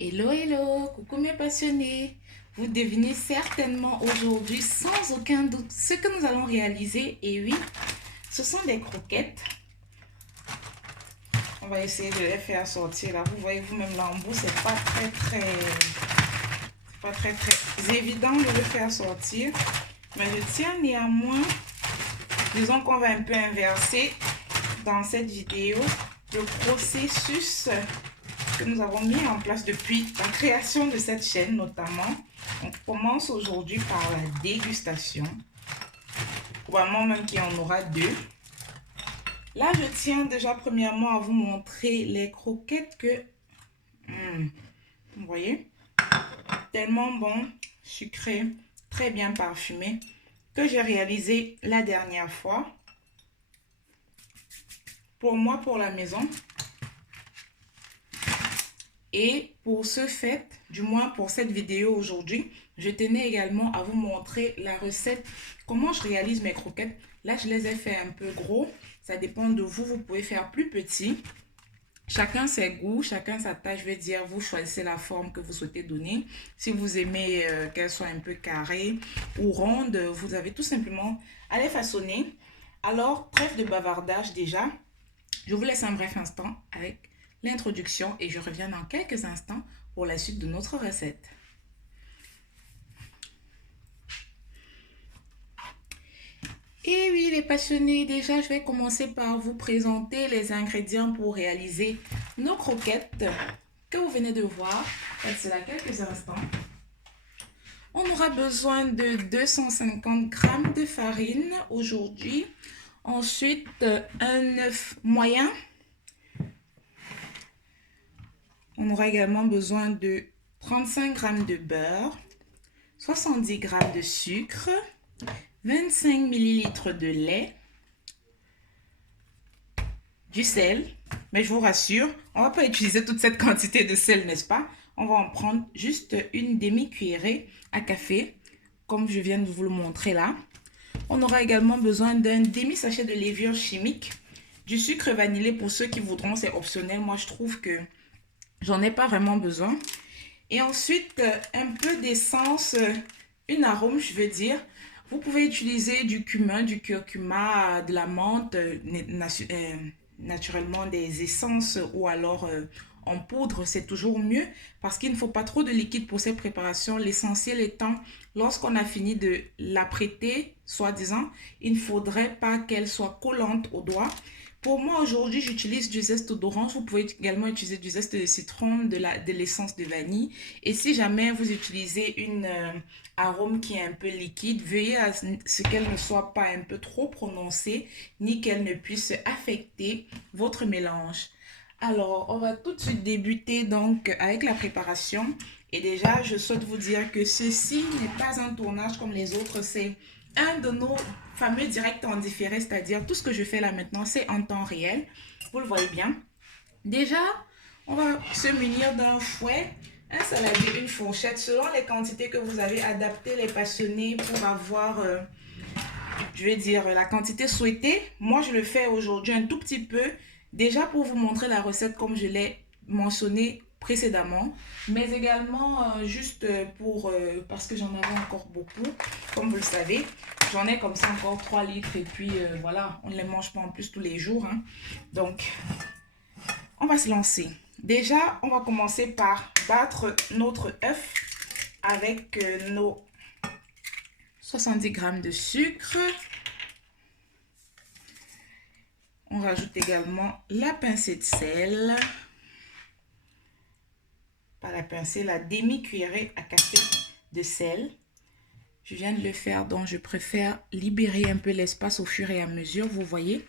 Hello, hello, coucou mes passionnés. Vous devinez certainement aujourd'hui, sans aucun doute, ce que nous allons réaliser. Et oui, ce sont des croquettes. On va essayer de les faire sortir là. Vous voyez vous-même l'embout, c'est pas très évident de le faire sortir. Mais je tiens néanmoins, disons qu'on va un peu inverser dans cette vidéo le processus que nous avons mis en place depuis la création de cette chaîne notamment. On commence aujourd'hui par la dégustation. Probablement même qu'il y en aura deux. Là, je tiens déjà premièrement à vous montrer les croquettes que... vous voyez? Tellement bon, sucré, très bien parfumé, que j'ai réalisé la dernière fois. Pour moi, pour la maison. Et pour ce fait, du moins pour cette vidéo aujourd'hui, je tenais également à vous montrer la recette, comment je réalise mes croquettes. Là, je les ai fait un peu gros. Ça dépend de vous, vous pouvez faire plus petit. Chacun ses goûts, chacun sa taille, je vais dire, vous choisissez la forme que vous souhaitez donner. Si vous aimez qu'elles soient un peu carrées ou rondes, vous avez tout simplement à les façonner. Alors, trêve de bavardage déjà. Je vous laisse un bref instant avec l'introduction et je reviens dans quelques instants pour la suite de notre recette. Et oui les passionnés, déjà je vais commencer par vous présenter les ingrédients pour réaliser nos croquettes que vous venez de voir. C'est là quelques instants. On aura besoin de 250 g de farine aujourd'hui. Ensuite, un œuf moyen. On aura également besoin de 35 g de beurre, 70 g de sucre, 25 ml de lait, du sel. Mais je vous rassure, on ne va pas utiliser toute cette quantité de sel, n'est-ce pas? On va en prendre juste une demi-cuillerée à café, comme je viens de vous le montrer là. On aura également besoin d'un demi-sachet de levure chimique, du sucre vanillé pour ceux qui voudront, c'est optionnel. Moi, je trouve que j'en ai pas vraiment besoin. Et ensuite, un peu d'essence, une arôme, je veux dire. Vous pouvez utiliser du cumin, du curcuma, de la menthe, naturellement des essences ou alors en poudre, c'est toujours mieux parce qu'il ne faut pas trop de liquide pour cette préparation. L'essentiel étant, lorsqu'on a fini de l'apprêter, soi-disant, il ne faudrait pas qu'elle soit collante aux doigts. Pour moi, aujourd'hui, j'utilise du zeste d'orange. Vous pouvez également utiliser du zeste de citron, de l'essence de vanille. Et si jamais vous utilisez une arôme qui est un peu liquide, veuillez à ce qu'elle ne soit pas un peu trop prononcée, ni qu'elle ne puisse affecter votre mélange. Alors, on va tout de suite débuter donc avec la préparation. Et déjà, je souhaite vous dire que ceci n'est pas un tournage comme les autres, c'est un de nos fameux directs en différé, c'est-à-dire tout ce que je fais là maintenant, c'est en temps réel. Vous le voyez bien. Déjà, on va se munir d'un fouet, un saladier, une fourchette, selon les quantités que vous avez adaptées, les passionnés, pour avoir, je vais dire, la quantité souhaitée. Moi, je le fais aujourd'hui un tout petit peu, déjà pour vous montrer la recette comme je l'ai mentionné précédemment, mais également juste pour, parce que j'en avais encore beaucoup, comme vous le savez. J'en ai comme ça encore 3 litres et puis voilà, on ne les mange pas en plus tous les jours. Hein. Donc, on va se lancer. Déjà, on va commencer par battre notre œuf avec nos 70 g de sucre. On rajoute également la pincée de sel. Pas la pincée, la demi-cuillerée à café de sel. Je viens de le faire, donc je préfère libérer un peu l'espace au fur et à mesure, vous voyez,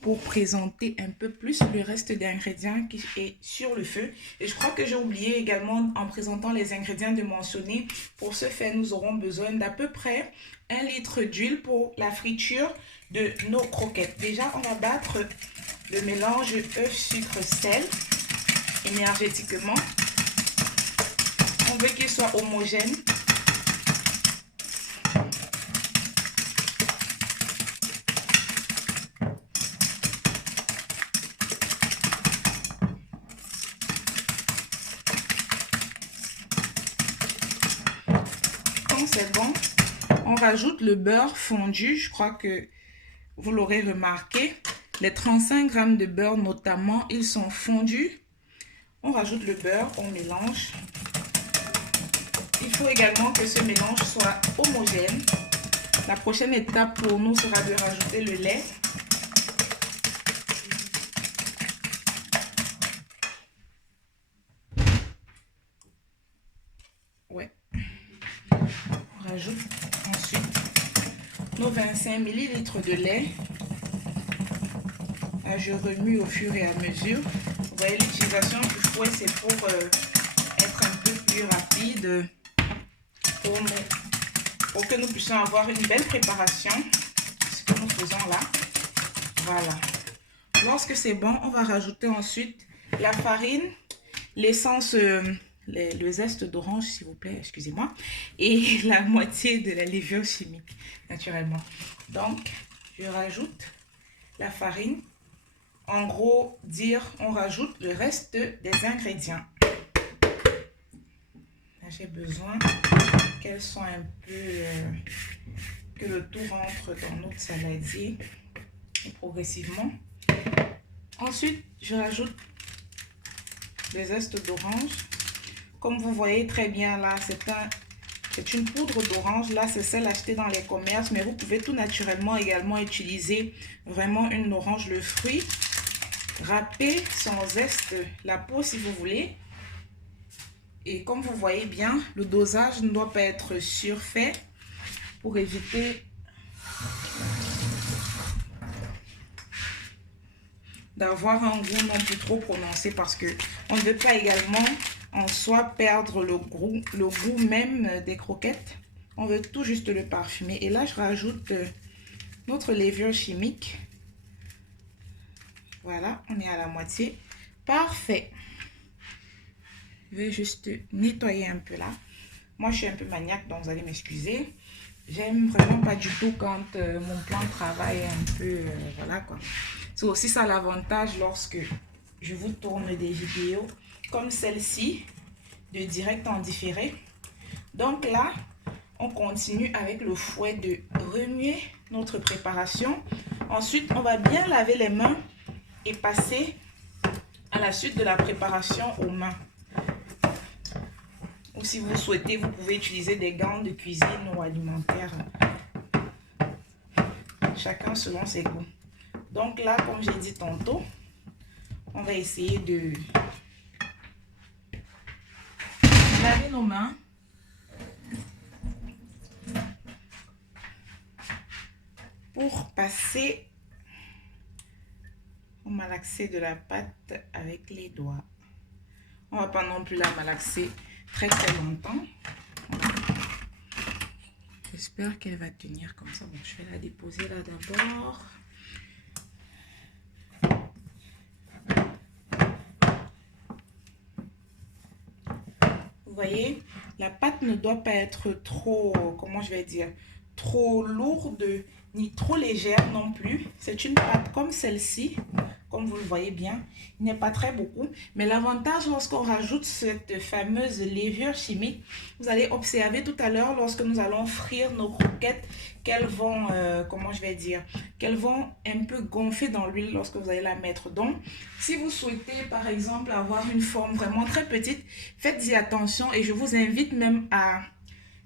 pour présenter un peu plus le reste des ingrédients qui est sur le feu. Et je crois que j'ai oublié également en présentant les ingrédients de mentionner. Pour ce faire, nous aurons besoin d'à peu près 1 litre d'huile pour la friture de nos croquettes. Déjà, on va battre le mélange œuf, sucre, sel énergétiquement. On veut qu'il soit homogène. c'est bon, on rajoute le beurre fondu. Je crois que vous l'aurez remarqué. Les 35 grammes de beurre notamment, ils sont fondus. On rajoute le beurre, on mélange. Il faut également que ce mélange soit homogène. La prochaine étape pour nous sera de rajouter le lait. Ouais. On rajoute ensuite nos 25 ml de lait. Là, je remue au fur et à mesure. Vous voyez, l'utilisation du fouet, c'est pour être un peu plus rapide, pour que nous puissions avoir une belle préparation. Ce que nous faisons là. Voilà. Lorsque c'est bon, on va rajouter ensuite la farine, l'essence, le zeste d'orange, s'il vous plaît, excusez-moi, et la moitié de la levure chimique, naturellement. Donc, je rajoute la farine. En gros, on rajoute le reste des ingrédients. J'ai besoin qu'elles soient un peu, que le tout rentre dans notre saladier et progressivement. Ensuite, je rajoute le zeste d'orange. Comme vous voyez très bien là, c'est une poudre d'orange. Là, c'est celle achetée dans les commerces, mais vous pouvez tout naturellement également utiliser vraiment une orange, le fruit, râpé sans zeste, la peau si vous voulez. Et comme vous voyez bien, le dosage ne doit pas être surfait pour éviter d'avoir un goût non plus trop prononcé, parce que on ne veut pas également en soi perdre le goût même des croquettes. On veut tout juste le parfumer. Et là, je rajoute notre levure chimique. Voilà, on est à la moitié. Parfait. Je vais juste nettoyer un peu là. Moi, je suis un peu maniaque, donc vous allez m'excuser. J'aime vraiment pas du tout quand mon plan de travail est un peu... voilà quoi. C'est aussi ça l'avantage lorsque je vous tourne des vidéos comme celle-ci, de direct en différé. Donc là, on continue avec le fouet de remuer notre préparation. Ensuite, on va bien laver les mains et passer à la suite de la préparation aux mains. Ou si vous souhaitez, vous pouvez utiliser des gants de cuisine ou alimentaires. Chacun selon ses goûts. Donc là, comme j'ai dit tantôt, on va essayer de laver nos mains. Pour passer au malaxer de la pâte avec les doigts. On ne va pas non plus la malaxer très longtemps. J'espère qu'elle va tenir comme ça. Bon, je vais la déposer là d'abord. Vous voyez, la pâte ne doit pas être trop, comment je vais dire, trop lourde ni trop légère non plus. C'est une pâte comme celle-ci, comme vous le voyez bien. Il n'est pas très beaucoup, mais l'avantage lorsqu'on rajoute cette fameuse levure chimique, vous allez observer tout à l'heure lorsque nous allons frire nos croquettes qu'elles vont, comment je vais dire, qu'elles vont un peu gonfler dans l'huile lorsque vous allez la mettre. Donc, si vous souhaitez par exemple avoir une forme vraiment très petite, faites-y attention et je vous invite même à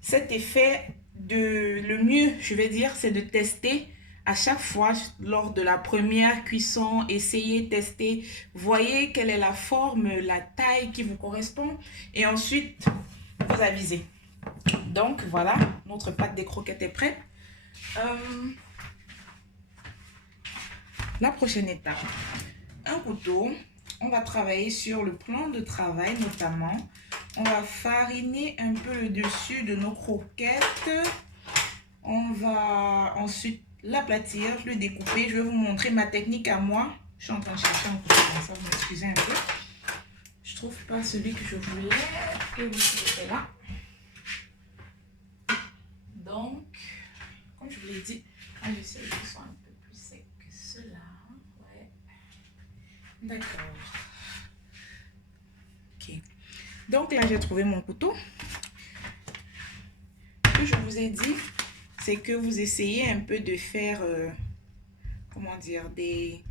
cet effet le mieux, je vais dire, c'est de tester à chaque fois lors de la première cuisson. Essayez, testez, voyez quelle est la forme, la taille qui vous correspond et ensuite vous avisez. Donc voilà, notre pâte des croquettes est prête. La prochaine étape, un couteau. On va travailler sur le plan de travail notamment. On va fariner un peu le dessus de nos croquettes. On va ensuite l'aplatir, le découper. Je vais vous montrer ma technique à moi. Je suis en train de chercher un couteau comme ça, vous m'excusez un peu. Je trouve pas celui que je voulais. Et vous c'est là. Donc, comme je vous l'ai dit, je sais qu'ils sont un peu plus secs que ceux-là. Ouais. D'accord. Ok. Donc là, j'ai trouvé mon couteau. Que je vous vous ai dit, c'est que vous essayez un peu de faire, comment dire, des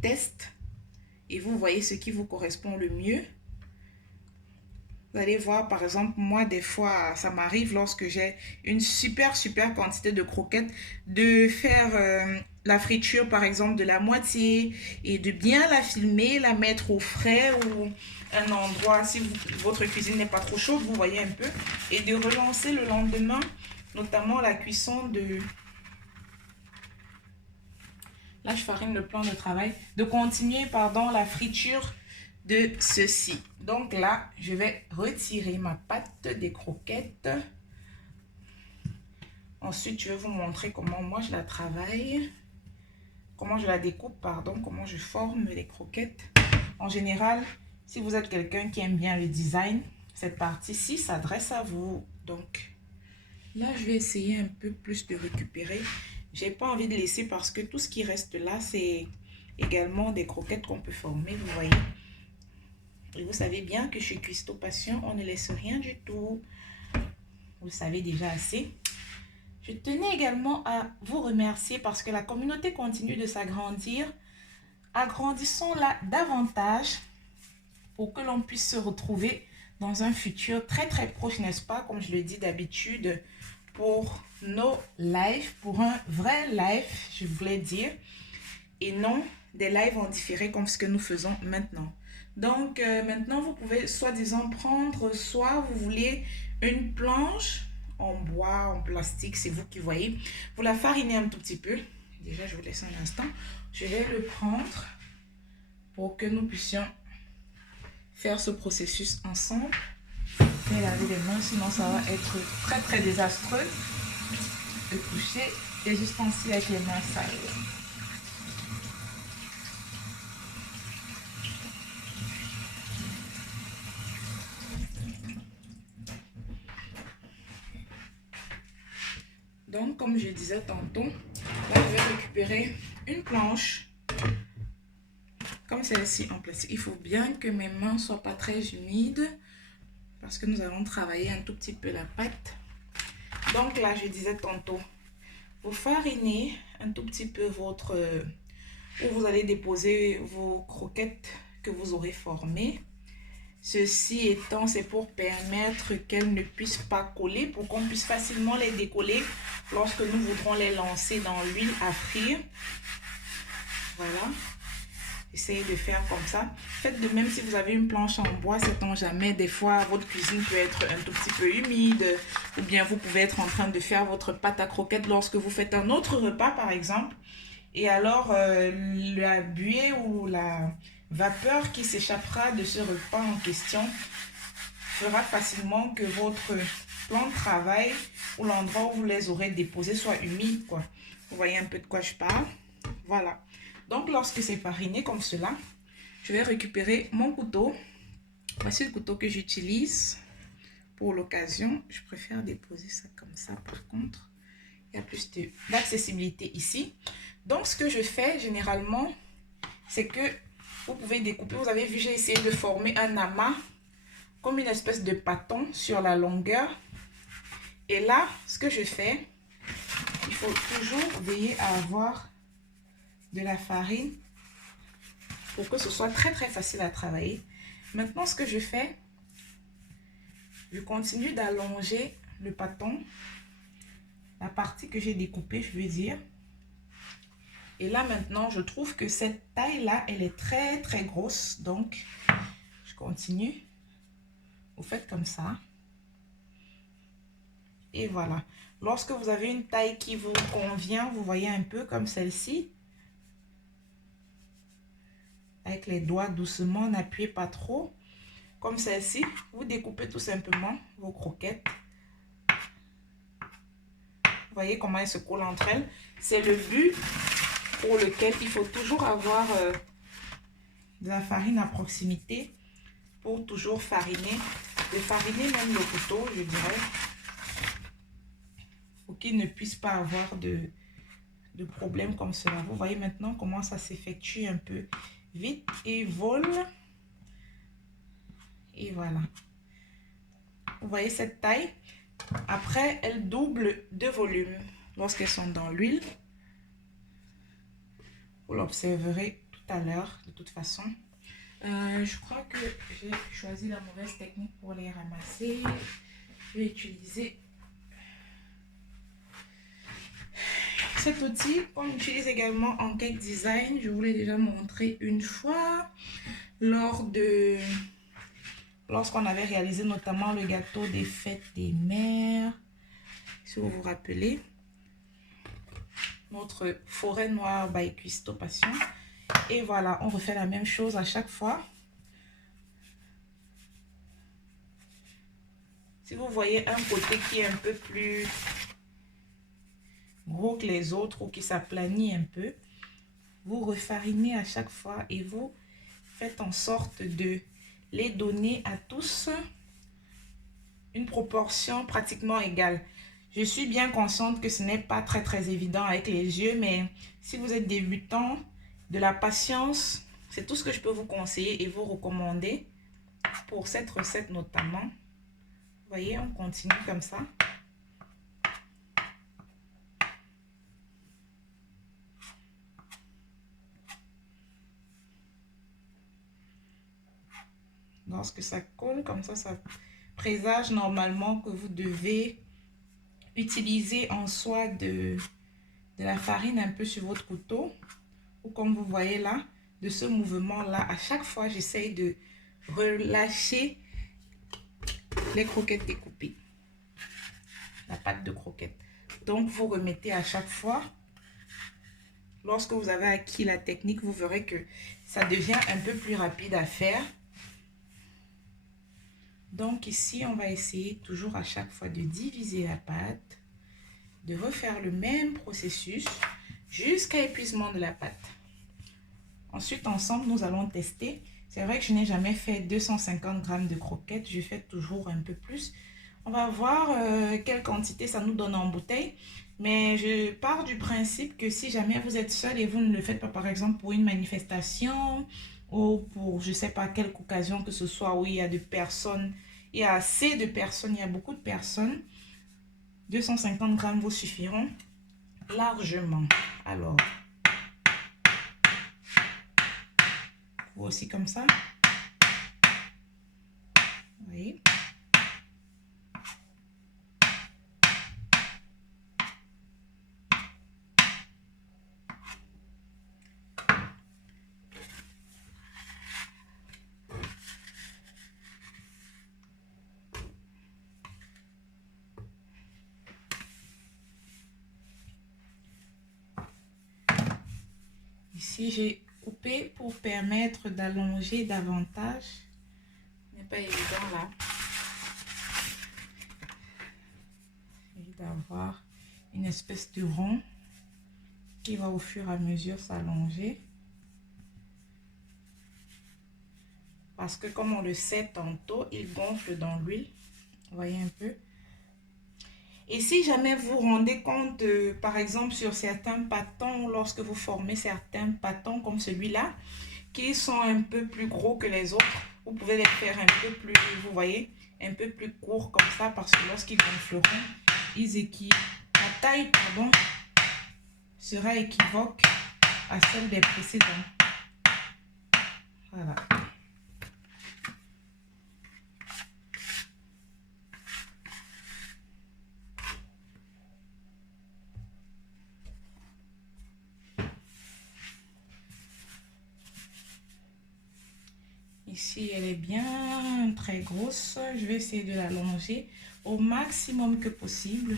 tests et vous voyez ce qui vous correspond le mieux. Vous allez voir, par exemple, moi, des fois, ça m'arrive lorsque j'ai une super quantité de croquettes, de faire la friture, par exemple, de la moitié et de bien la filmer, la mettre au frais ou un endroit, si votre cuisine n'est pas trop chaude, vous voyez un peu, et de relancer le lendemain, notamment la cuisson de... Là, je farine le plan de travail. De continuer, pardon, la friture de ceci. Donc là, je vais retirer ma pâte des croquettes. Ensuite, je vais vous montrer comment moi je la travaille. Comment je la découpe, pardon. Comment je forme les croquettes. En général, si vous êtes quelqu'un qui aime bien le design, cette partie-ci s'adresse à vous. Donc là, je vais essayer un peu plus de récupérer. J'ai pas envie de laisser parce que tout ce qui reste là, c'est également des croquettes qu'on peut former, vous voyez. Et vous savez bien que chez Cuistot Passion, on ne laisse rien du tout. Vous le savez déjà assez. Je tenais également à vous remercier parce que la communauté continue de s'agrandir. Agrandissons-la davantage pour que l'on puisse se retrouver dans un futur très proche, n'est-ce pas? Comme je le dis d'habitude, pour nos lives, pour un vrai live, je voulais dire, et non des lives en différé comme ce que nous faisons maintenant. Donc, maintenant, vous pouvez soi-disant prendre, soit vous voulez une planche en bois, en plastique, c'est vous qui voyez. Vous la farinez un tout petit peu. Déjà, je vous laisse un instant. Je vais le prendre pour que nous puissions faire ce processus ensemble. Je vais laver les mains, sinon ça va être très désastreux de toucher les ustensiles avec les mains sales. Donc, comme je disais tantôt, là, je vais récupérer une planche comme celle-ci en plastique. Il faut bien que mes mains ne soient pas très humides parce que nous allons travailler un tout petit peu la pâte. Donc là, je disais tantôt, vous farinez un tout petit peu votre... où vous allez déposer vos croquettes que vous aurez formées. Ceci étant, c'est pour permettre qu'elles ne puissent pas coller, pour qu'on puisse facilement les décoller lorsque nous voudrons les lancer dans l'huile à frire. Voilà. Essayez de faire comme ça. Faites de même si vous avez une planche en bois, sait-on jamais. Des fois, votre cuisine peut être un tout petit peu humide. Ou bien vous pouvez être en train de faire votre pâte à croquettes lorsque vous faites un autre repas, par exemple. Et alors, la buée ou la vapeur qui s'échappera de ce repas en question fera facilement que votre plan de travail ou l'endroit où vous les aurez déposés soit humide, quoi. Vous voyez un peu de quoi je parle? Voilà. Donc, lorsque c'est fariné comme cela, je vais récupérer mon couteau. Voici le couteau que j'utilise pour l'occasion. Je préfère déposer ça comme ça, par contre. Il y a plus d'accessibilité ici. Donc, ce que je fais généralement, c'est que vous pouvez découper. Vous avez vu, j'ai essayé de former un amas, comme une espèce de bâton sur la longueur. Et là, ce que je fais, il faut toujours veiller à avoir de la farine pour que ce soit très facile à travailler. Maintenant, ce que je fais, je continue d'allonger le bâton, la partie que j'ai découpée, je veux dire. Et là, maintenant, je trouve que cette taille-là, elle est très grosse. Donc, je continue. Vous faites comme ça. Et voilà. Lorsque vous avez une taille qui vous convient, vous voyez un peu comme celle-ci. Avec les doigts doucement, n'appuyez pas trop. Comme celle-ci, vous découpez tout simplement vos croquettes. Vous voyez comment elles se collent entre elles. C'est le but pour lequel il faut toujours avoir de la farine à proximité pour toujours fariner. De fariner même le couteau, je dirais, pour qu'il ne puisse pas avoir de problème comme cela. Vous voyez maintenant comment ça s'effectue un peu vite et vole. Et voilà. Vous voyez cette taille. Après, elles doublent de volume lorsqu'elles sont dans l'huile. Vous l'observerez tout à l'heure, de toute façon. Je crois que j'ai choisi la mauvaise technique pour les ramasser. Je vais utiliser cet outil qu'on utilise également en cake design. Je vous l'ai déjà montré une fois lorsqu'on avait réalisé notamment le gâteau des fêtes des mères. Si vous vous rappelez, notre forêt noire by Cuisto Passion. Et voilà, on refait la même chose à chaque fois. Si vous voyez un côté qui est un peu plus gros que les autres ou qui s'aplanit un peu, vous refarinez à chaque fois et vous faites en sorte de les donner à tous une proportion pratiquement égale. Je suis bien consciente que ce n'est pas très évident avec les yeux, mais si vous êtes débutant, de la patience, c'est tout ce que je peux vous conseiller et vous recommander pour cette recette notamment. Vous voyez, on continue comme ça. Lorsque ça colle comme ça présage normalement que vous devez utiliser en soi de la farine un peu sur votre couteau. Ou comme vous voyez là, de ce mouvement-là, à chaque fois, j'essaye de relâcher les croquettes découpées. La pâte de croquettes. Donc, vous remettez à chaque fois. Lorsque vous avez acquis la technique, vous verrez que ça devient un peu plus rapide à faire. Donc ici, on va essayer toujours à chaque fois de diviser la pâte, de refaire le même processus jusqu'à épuisement de la pâte. Ensuite, ensemble, nous allons tester. C'est vrai que je n'ai jamais fait 250 g de croquettes, je fais toujours un peu plus. On va voir quelle quantité ça nous donne en bouteille. Mais je pars du principe que si jamais vous êtes seul et vous ne le faites pas, par exemple, pour une manifestation ou pour je ne sais pas quelle occasion que ce soit où il y a de personnes, il y a assez de personnes, il y a beaucoup de personnes, 250 g vous suffiront largement. Alors, vous aussi comme ça. Vous voyez? Ici, j'ai coupé pour permettre d'allonger davantage. Ce n'est pas évident là. Et d'avoir une espèce de rond qui va au fur et à mesure s'allonger. Parce que comme on le sait tantôt, il gonfle dans l'huile. Vous voyez un peu. Et si jamais vous vous rendez compte, par exemple, sur certains pâtons, lorsque vous formez certains pâtons comme celui-là, qui sont un peu plus gros que les autres, vous pouvez les faire un peu plus, vous voyez, un peu plus courts comme ça, parce que lorsqu'ils gonfleront, la taille, pardon, sera équivoque à celle des précédents. Voilà. Ici, elle est bien très grosse. Je vais essayer de l'allonger au maximum que possible.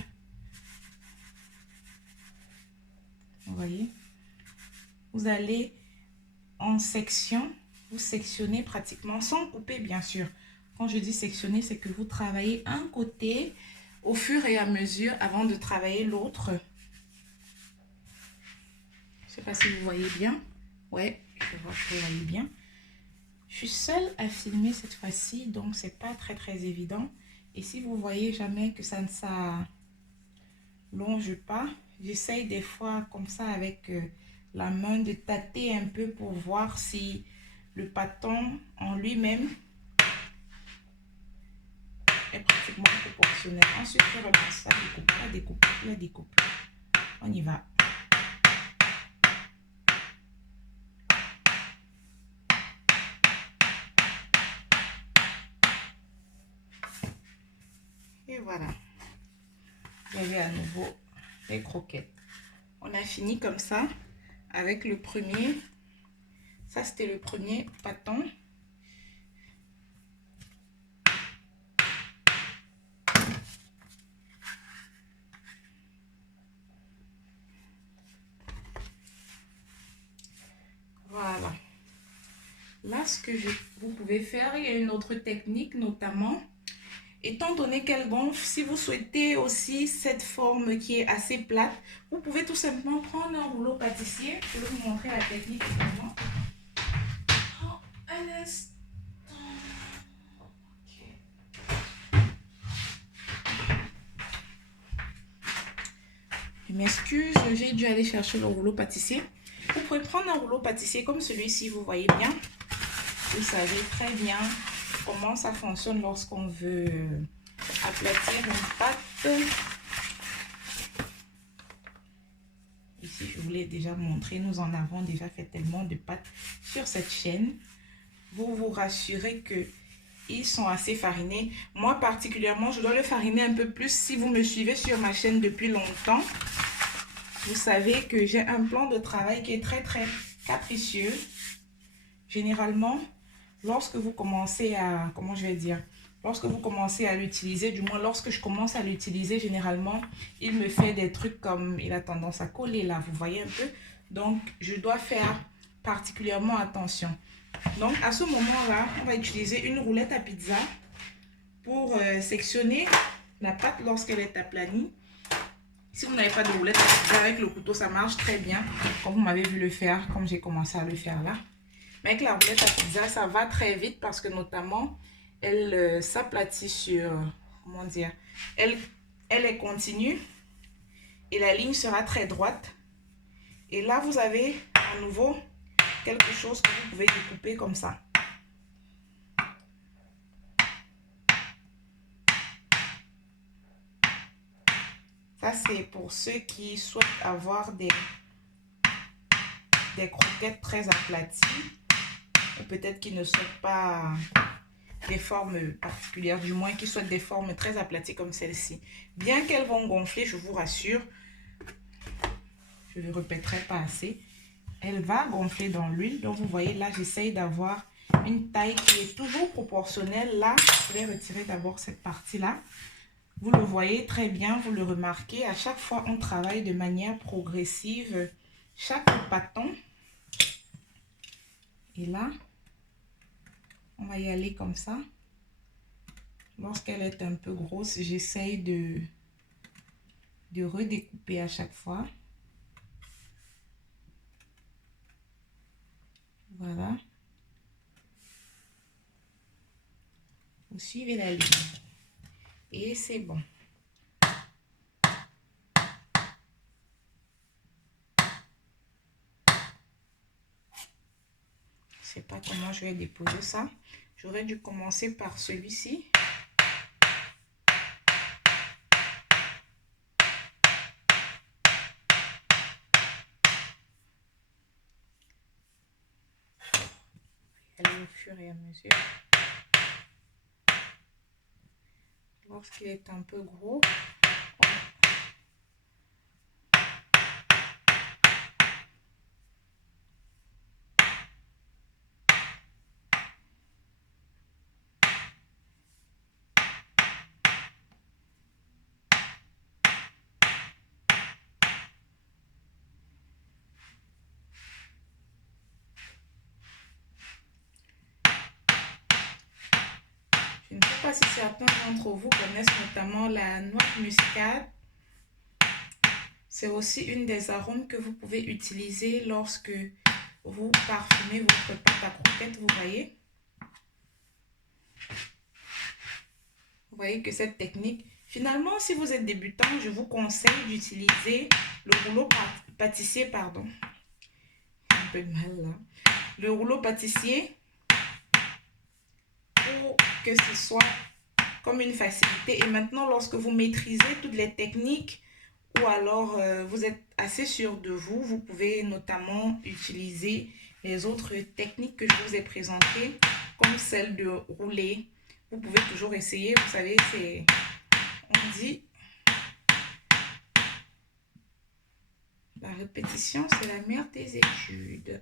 Vous voyez? Vous allez en section, vous sectionnez pratiquement sans couper, bien sûr. Quand je dis sectionner, c'est que vous travaillez un côté au fur et à mesure avant de travailler l'autre. Je ne sais pas si vous voyez bien. Ouais, je vois que vous voyez bien. Je suis seule à filmer cette fois-ci, donc c'est pas très évident. Et si vous voyez jamais que ça ne s'allonge pas, j'essaye des fois comme ça avec la main de tâter un peu pour voir si le pâton en lui-même est pratiquement proportionné. proportionnel. Ensuite, je relance la découpe, la découpe, la découpe. On y va. Et voilà. Vous avez à nouveau les croquettes. On a fini comme ça avec le premier. Ça, c'était le premier pâton. Voilà. Là, ce que vous pouvez faire, il y a une autre technique, notamment, étant donné qu'elle gonfle, si vous souhaitez aussi cette forme qui est assez plate, vous pouvez tout simplement prendre un rouleau pâtissier. Je vais vous montrer la technique également. Oh, un instant. Okay. Je m'excuse, j'ai dû aller chercher le rouleau pâtissier. Vous pouvez prendre un rouleau pâtissier comme celui-ci, vous voyez bien. Vous savez très bien comment ça fonctionne lorsqu'on veut aplatir une pâte. Ici, je vous l'ai déjà montré. Nous en avons déjà fait tellement de pâtes sur cette chaîne. Vous vous rassurez que ils sont assez farinés. Moi, particulièrement, je dois le fariner un peu plus. Si vous me suivez sur ma chaîne depuis longtemps, vous savez que j'ai un plan de travail qui est très, très capricieux. Généralement, lorsque vous commencez à, lorsque vous commencez à l'utiliser, du moins lorsque je commence à l'utiliser, généralement, il me fait des trucs comme, il a tendance à coller là, vous voyez un peu. Donc, je dois faire particulièrement attention. Donc, à ce moment-là, on va utiliser une roulette à pizza pour sectionner la pâte lorsqu'elle est aplanie. Si vous n'avez pas de roulette à pizza, avec le couteau, ça marche très bien, comme vous m'avez vu le faire, comme j'ai commencé à le faire là. Mais avec la roulette à pizza, ça va très vite parce que notamment, elle s'aplatit sur, comment dire, elle est continue et la ligne sera très droite. Et là, vous avez à nouveau quelque chose que vous pouvez découper comme ça. Ça, c'est pour ceux qui souhaitent avoir des croquettes très aplaties. Ou peut-être qui ne souhaitent pas des formes particulières, du moins qui souhaitent des formes très aplaties comme celle-ci. Bien qu'elles vont gonfler, je vous rassure, je ne le répéterai pas assez, elle va gonfler dans l'huile. Donc vous voyez là, j'essaye d'avoir une taille qui est toujours proportionnelle. Là, je vais retirer d'abord cette partie-là. Vous le voyez très bien, vous le remarquez. À chaque fois, on travaille de manière progressive chaque pâton. Et là, on va y aller comme ça. Lorsqu'elle est un peu grosse, j'essaye de redécouper à chaque fois. Voilà. Vous suivez la ligne. Et c'est bon. Je ne sais pas comment je vais déposer ça. J'aurais dû commencer par celui-ci. Aller au fur et à mesure. Lorsqu'il est un peu gros, je ne sais pas si certains d'entre vous connaissent notamment la noix de muscade. C'est aussi une des arômes que vous pouvez utiliser lorsque vous parfumez votre pâte à croquettes, vous voyez. Vous voyez que cette technique, finalement, si vous êtes débutant, je vous conseille d'utiliser le rouleau pâtissier, pardon. Un peu mal là. Le rouleau pâtissier pour que ce soit comme une facilité. Et maintenant, lorsque vous maîtrisez toutes les techniques ou alors vous êtes assez sûr de vous, vous pouvez notamment utiliser les autres techniques que je vous ai présentées, comme celle de rouler. Vous pouvez toujours essayer, vous savez, on dit, la répétition, c'est la mère des études.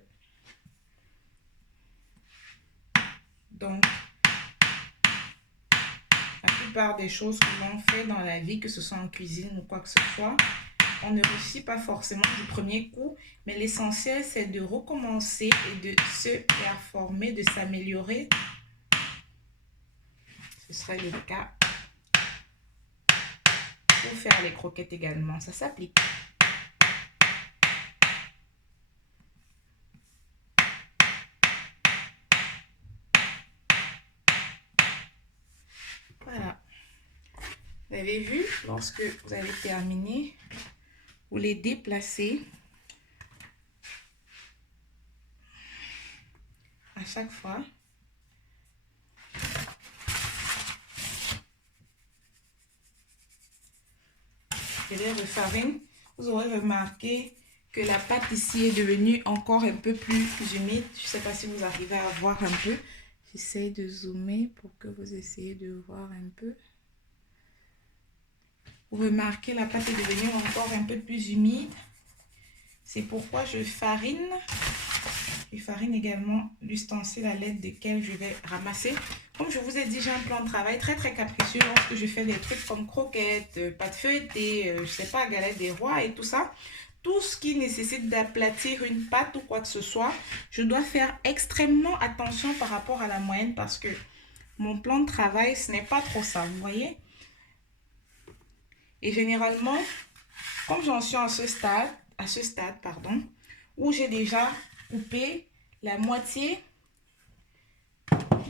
Donc, la plupart des choses que l'on fait dans la vie, que ce soit en cuisine ou quoi que ce soit, on ne réussit pas forcément du premier coup, mais l'essentiel, c'est de recommencer et de se performer, de s'améliorer. Ce serait le cas pour faire les croquettes également. Ça s'applique. Voilà. Vous avez vu, lorsque vous avez terminé, vous les déplacez à chaque fois. Et l'air de farine, vous aurez remarqué que la pâte ici est devenue encore un peu plus humide. Je ne sais pas si vous arrivez à voir un peu. J'essaie de zoomer pour que vous essayez de voir un peu. Vous remarquez, la pâte est devenue encore un peu plus humide. C'est pourquoi je farine. Je farine également l'ustensile à l'aide duquel je vais ramasser. Comme je vous ai dit, j'ai un plan de travail très capricieux lorsque je fais des trucs comme croquettes, pâte feuilletée, je sais pas, galette des rois et tout ça. Tout ce qui nécessite d'aplatir une pâte ou quoi que ce soit, je dois faire extrêmement attention par rapport à la moyenne parce que mon plan de travail, ce n'est pas trop ça, vous voyez. Et généralement, comme j'en suis à ce stade, où j'ai déjà coupé la moitié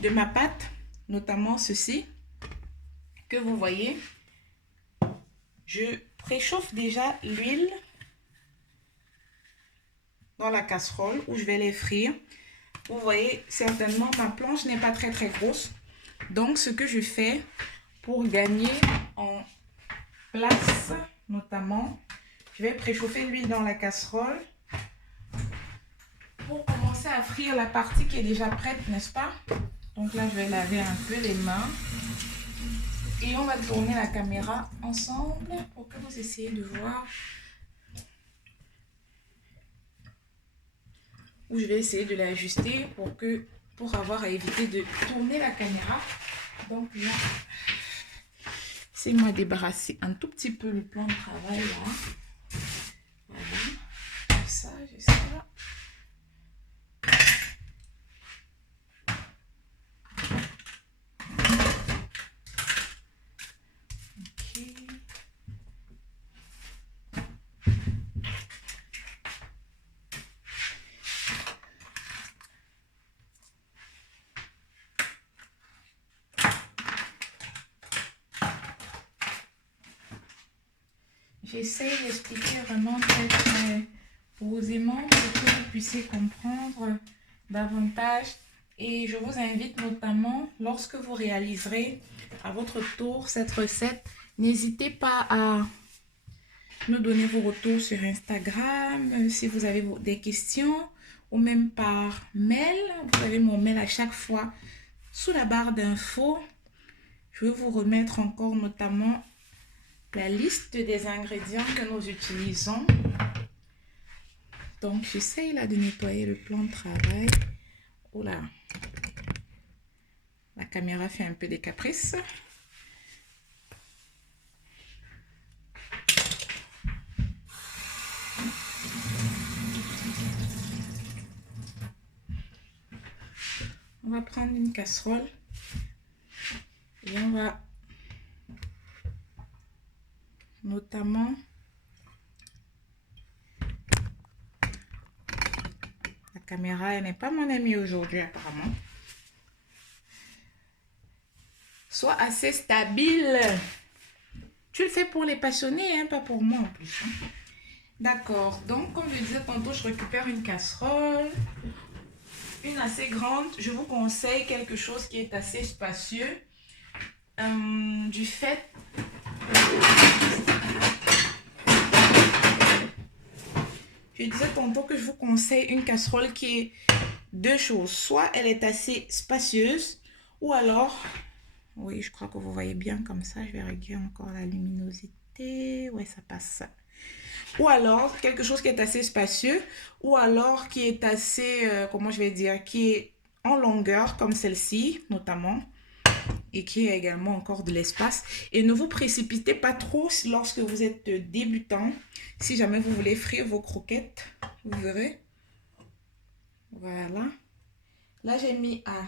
de ma pâte, notamment ceci, que vous voyez, je préchauffe déjà l'huile dans la casserole où je vais les frire. Vous voyez, certainement, ma planche n'est pas très grosse. Donc, ce que je fais pour gagner en place, notamment, je vais préchauffer l'huile dans la casserole pour commencer à frire la partie qui est déjà prête, n'est-ce pas? Donc là, je vais laver un peu les mains. Et on va tourner la caméra ensemble pour que vous essayiez de voir. Où je vais essayer de l'ajuster pour avoir à éviter de tourner la caméra. Donc là, c'est moi débarrasser un tout petit peu le plan de travail là. Voilà. Ça, j'ai ça. J'essaie d'expliquer vraiment très posément pour que vous puissiez comprendre davantage. Et je vous invite notamment, lorsque vous réaliserez à votre tour cette recette, n'hésitez pas à me donner vos retours sur Instagram, si vous avez des questions, ou même par mail. Vous avez mon mail à chaque fois sous la barre d'infos. Je vais vous remettre encore notamment la liste des ingrédients que nous utilisons. Donc, j'essaye là de nettoyer le plan de travail. Oh là, la caméra fait un peu des caprices. On va prendre une casserole et on va notamment la caméra, elle n'est pas mon amie aujourd'hui apparemment. Sois assez stable. Tu le fais pour les passionnés, hein, pas pour moi en plus. Hein. D'accord, donc comme je disais tantôt, je récupère une casserole, une assez grande. Je vous conseille quelque chose qui est assez spacieux. du fait... Je disais tantôt que je vous conseille une casserole qui est deux choses. Soit elle est assez spacieuse, ou alors... Oui, je crois que vous voyez bien comme ça. Je vais régler encore la luminosité. Ouais, ça passe. Ou alors, quelque chose qui est assez spacieux, ou alors qui est assez, comment je vais dire, qui est en longueur, comme celle-ci, notamment, et qui a également encore de l'espace. Et ne vous précipitez pas trop lorsque vous êtes débutant. Si jamais vous voulez frire vos croquettes, vous verrez. Voilà. Là, j'ai mis à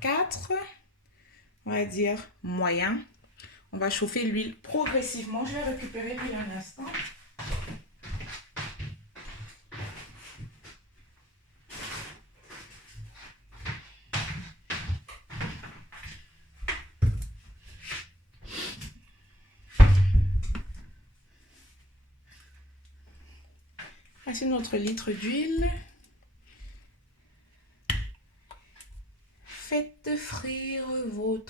4, on va dire moyen. On va chauffer l'huile progressivement. Je vais récupérer l'huile un instant. Voici notre litre d'huile. Faites frire vos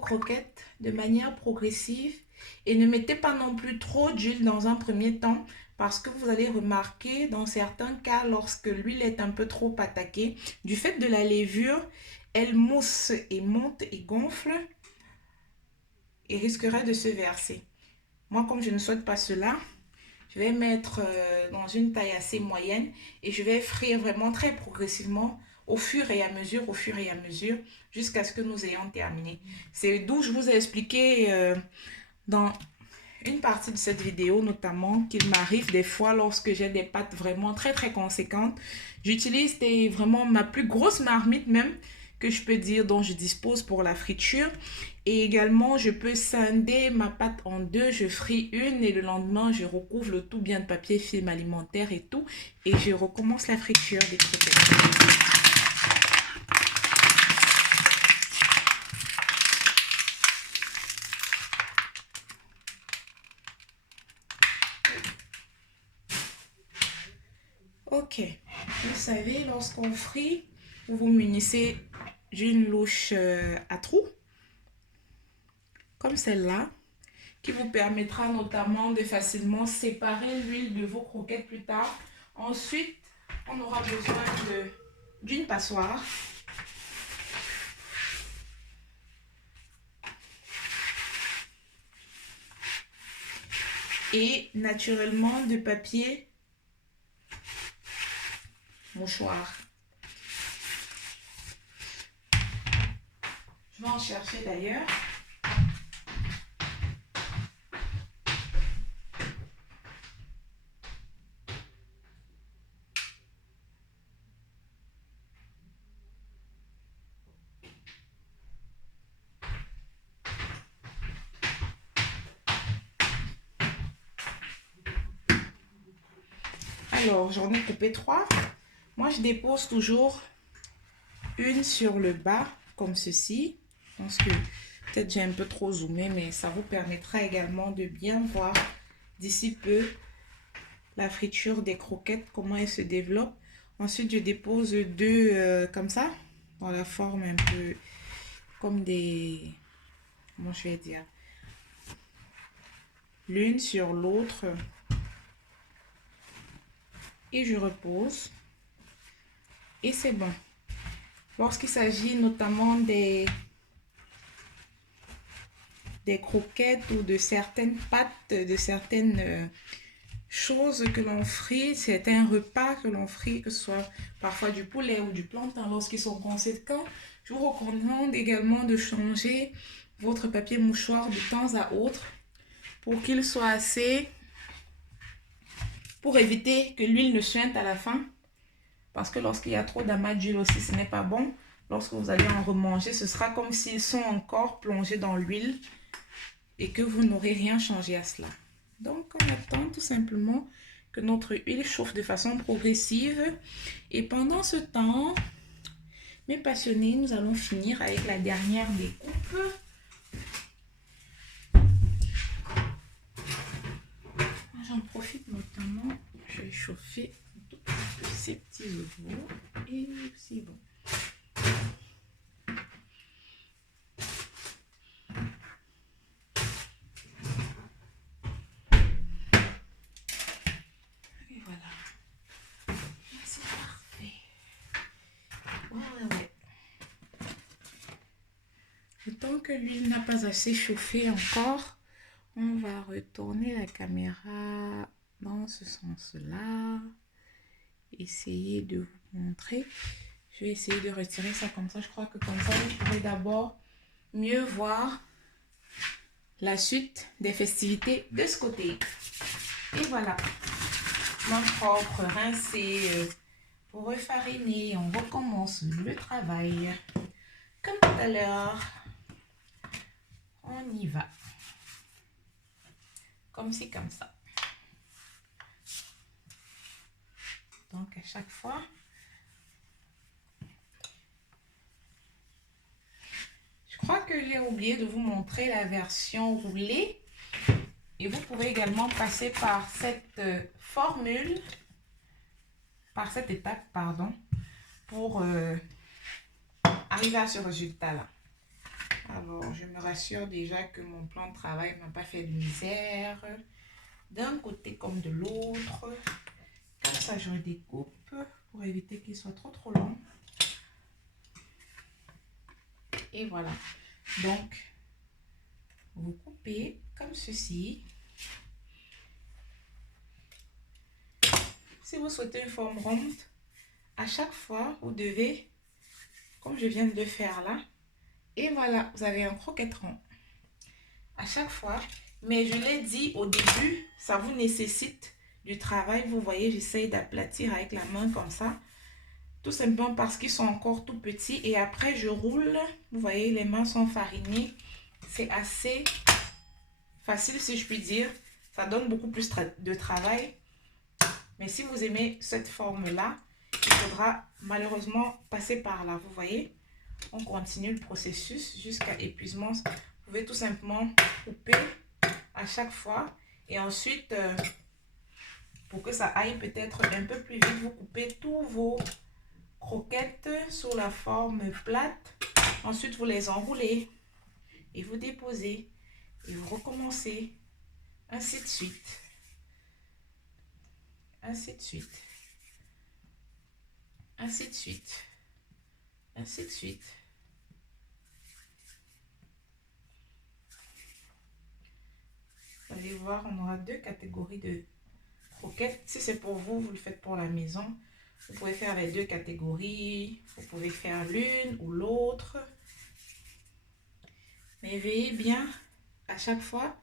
croquettes de manière progressive et ne mettez pas non plus trop d'huile dans un premier temps parce que vous allez remarquer dans certains cas lorsque l'huile est un peu trop attaquée, du fait de la levure, elle mousse et monte et gonfle et risquerait de se verser. Moi, comme je ne souhaite pas cela, je vais mettre dans une taille assez moyenne et je vais frire vraiment très progressivement au fur et à mesure, jusqu'à ce que nous ayons terminé. C'est d'où je vous ai expliqué dans une partie de cette vidéo, notamment, qu'il m'arrive des fois lorsque j'ai des pâtes vraiment très conséquentes. J'utilise vraiment ma plus grosse marmite même, que je peux dire, dont je dispose pour la friture. Et également, je peux scinder ma pâte en deux. Je fris une et le lendemain, je recouvre le tout bien de papier film alimentaire et tout. Et je recommence la friture des croquettes. Ok, vous savez, lorsqu'on frit, vous vous munissez d'une louche à trous, comme celle-là, qui vous permettra notamment de facilement séparer l'huile de vos croquettes plus tard. Ensuite, on aura besoin d'une passoire. Et naturellement de papier mouchoir. Je vais en chercher d'ailleurs. Alors, j'en ai coupé 3. Moi, je dépose toujours une sur le bas, comme ceci. Je pense que peut-être j'ai un peu trop zoomé, mais ça vous permettra également de bien voir d'ici peu la friture des croquettes, comment elle se développe. Ensuite, je dépose deux comme ça, dans la forme un peu comme des... Comment je vais dire? L'une sur l'autre. Et je repose. Et c'est bon. Lorsqu'il s'agit notamment des croquettes ou de certaines pâtes, de certaines choses que l'on frit, c'est un repas que l'on frit, que ce soit parfois du poulet ou du plantain, lorsqu'ils sont conséquents, je vous recommande également de changer votre papier mouchoir de temps à autre pour qu'il soit assez, pour éviter que l'huile ne suinte à la fin. Parce que lorsqu'il y a trop d'amas d'huile aussi, ce n'est pas bon. Lorsque vous allez en remanger, ce sera comme s'ils sont encore plongés dans l'huile et que vous n'aurez rien changé à cela. Donc, on attend tout simplement que notre huile chauffe de façon progressive. Et pendant ce temps, mes passionnés, nous allons finir avec la dernière découpe. J'en profite notamment, je vais chauffer ces petits oignons et c'est bon. Tant que l'huile n'a pas assez chauffé encore, on va retourner la caméra dans ce sens-là. Essayer de vous montrer. Je vais essayer de retirer ça comme ça. Je crois que comme ça, vous pourrez d'abord mieux voir la suite des festivités de ce côté. Et voilà, main propre, rincée, pour refariner, on recommence le travail. Comme tout à l'heure, on y va. Comme ci, comme ça. Donc, à chaque fois, je crois que j'ai oublié de vous montrer la version roulée. Et vous pouvez également passer par cette formule, par cette étape, pardon, pour arriver à ce résultat-là. Alors, je me rassure déjà que mon plan de travail ne m'a pas fait de misère, d'un côté comme de l'autre. Comme ça, je redécoupe pour éviter qu'il soit trop long. Et voilà. Donc, vous coupez comme ceci. Si vous souhaitez une forme ronde, à chaque fois, vous devez, comme je viens de le faire là, et voilà, vous avez un croquette rond. À chaque fois, mais je l'ai dit au début, ça vous nécessite du travail. Vous voyez, j'essaye d'aplatir avec la main comme ça. Tout simplement parce qu'ils sont encore tout petits. Et après, je roule. Vous voyez, les mains sont farinées. C'est assez facile, si je puis dire. Ça donne beaucoup plus de travail. Mais si vous aimez cette forme-là, il faudra malheureusement passer par là. Vous voyez, on continue le processus jusqu'à épuisement. Vous pouvez tout simplement couper à chaque fois. Et ensuite, pour que ça aille peut-être un peu plus vite, vous coupez tous vos croquettes sous la forme plate. Ensuite, vous les enroulez et vous déposez. Et vous recommencez. Ainsi de suite. Ainsi de suite. Ainsi de suite. Ainsi de suite. Vous allez voir, on aura deux catégories de croquettes. Si c'est pour vous, vous le faites pour la maison. Vous pouvez faire les deux catégories. Vous pouvez faire l'une ou l'autre. Mais veillez bien, à chaque fois,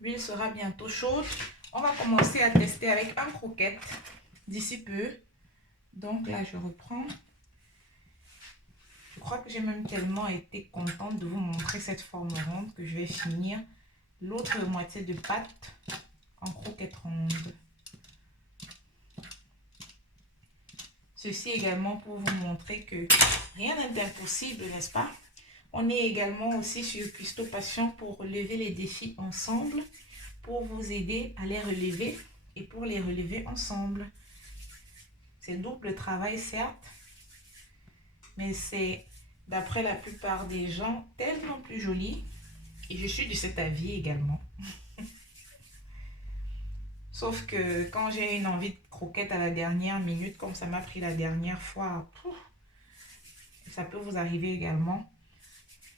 l'huile sera bientôt chaude. On va commencer à tester avec un croquette d'ici peu. Donc là, je reprends. Je crois que j'ai même tellement été contente de vous montrer cette forme ronde que je vais finir l'autre moitié de pâte en croquette ronde. Ceci également pour vous montrer que rien n'est impossible, n'est-ce pas? On est également aussi sur Custo Passion pour relever les défis ensemble, pour vous aider à les relever et pour les relever ensemble. C'est double travail, certes, mais c'est, d'après la plupart des gens, tellement plus joli. Et je suis de cet avis également. Sauf que quand j'ai une envie de croquette à la dernière minute, comme ça m'a pris la dernière fois, ça peut vous arriver également.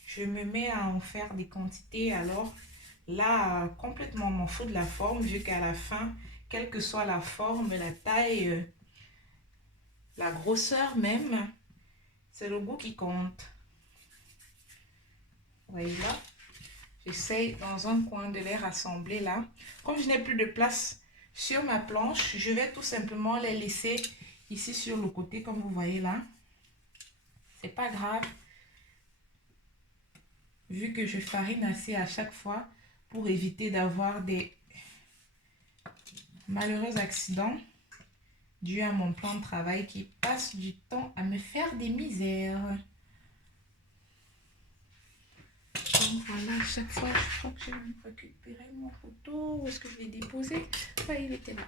Je me mets à en faire des quantités, alors là, complètement m'en fous de la forme, vu qu'à la fin, quelle que soit la forme, la taille, la grosseur même, c'est le goût qui compte. Vous voyez là, j'essaye dans un coin de les rassembler là. Comme je n'ai plus de place sur ma planche, je vais tout simplement les laisser ici sur le côté, comme vous voyez là. C'est pas grave, vu que je farine assez à chaque fois pour éviter d'avoir des malheureux accidents dus à mon plan de travail qui passe du temps à me faire des misères. Donc voilà, à chaque fois, je crois que j'ai même récupéré mon couteau. Où est-ce que je l'ai déposé? Ah, il était là.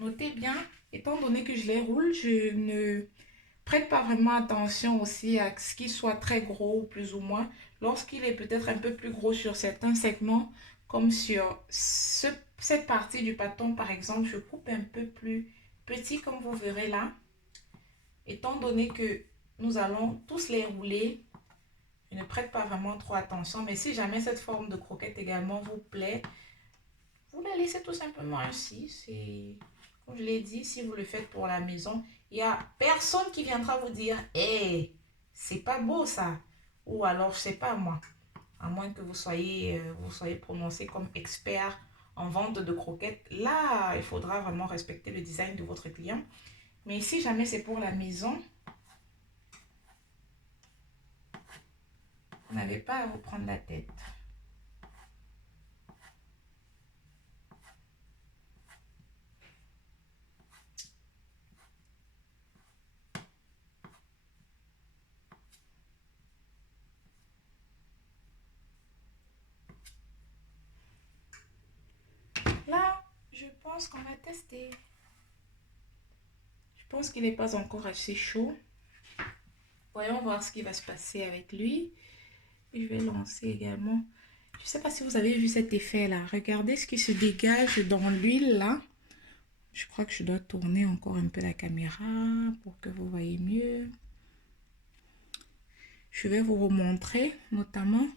Notez bien, étant donné que je les roule, je ne Prête pas vraiment attention aussi à ce qu'il soit très gros, plus ou moins. Lorsqu'il est peut-être un peu plus gros sur certains segments, comme sur cette partie du bâton, par exemple, je coupe un peu plus petit, comme vous verrez là. Étant donné que nous allons tous les rouler, je ne prête pas vraiment trop attention. Mais si jamais cette forme de croquette également vous plaît, vous la laissez tout simplement ainsi. C'est, comme je l'ai dit, si vous le faites pour la maison, il n'y a personne qui viendra vous dire hey, c'est pas beau ça. Ou alors, je sais pas moi, à moins que vous soyez prononcé comme expert en vente de croquettes. Là, il faudra vraiment respecter le design de votre client. Mais si jamais c'est pour la maison, vous n'avez pas à vous prendre la tête. Là, je pense qu'on a testé. Je pense qu'il n'est pas encore assez chaud. Voyons voir ce qui va se passer avec lui. Et je vais lancer également. Je ne sais pas si vous avez vu cet effet là. Regardez ce qui se dégage dans l'huile là. Je crois que je dois tourner encore un peu la caméra pour que vous voyez mieux. Je vais vous remontrer notamment.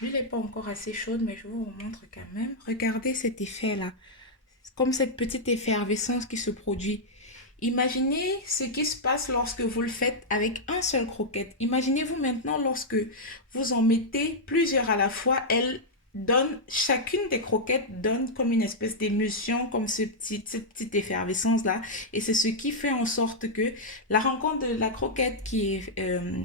L'huile n'est pas encore assez chaude, mais je vous remontre quand même. Regardez cet effet là. Comme cette petite effervescence qui se produit. Imaginez ce qui se passe lorsque vous le faites avec un seul croquette. Imaginez-vous maintenant lorsque vous en mettez plusieurs à la fois. Chacune des croquettes donne comme une espèce d'émulsion, comme cette petite effervescence-là. Et c'est ce qui fait en sorte que la rencontre de la croquette qui est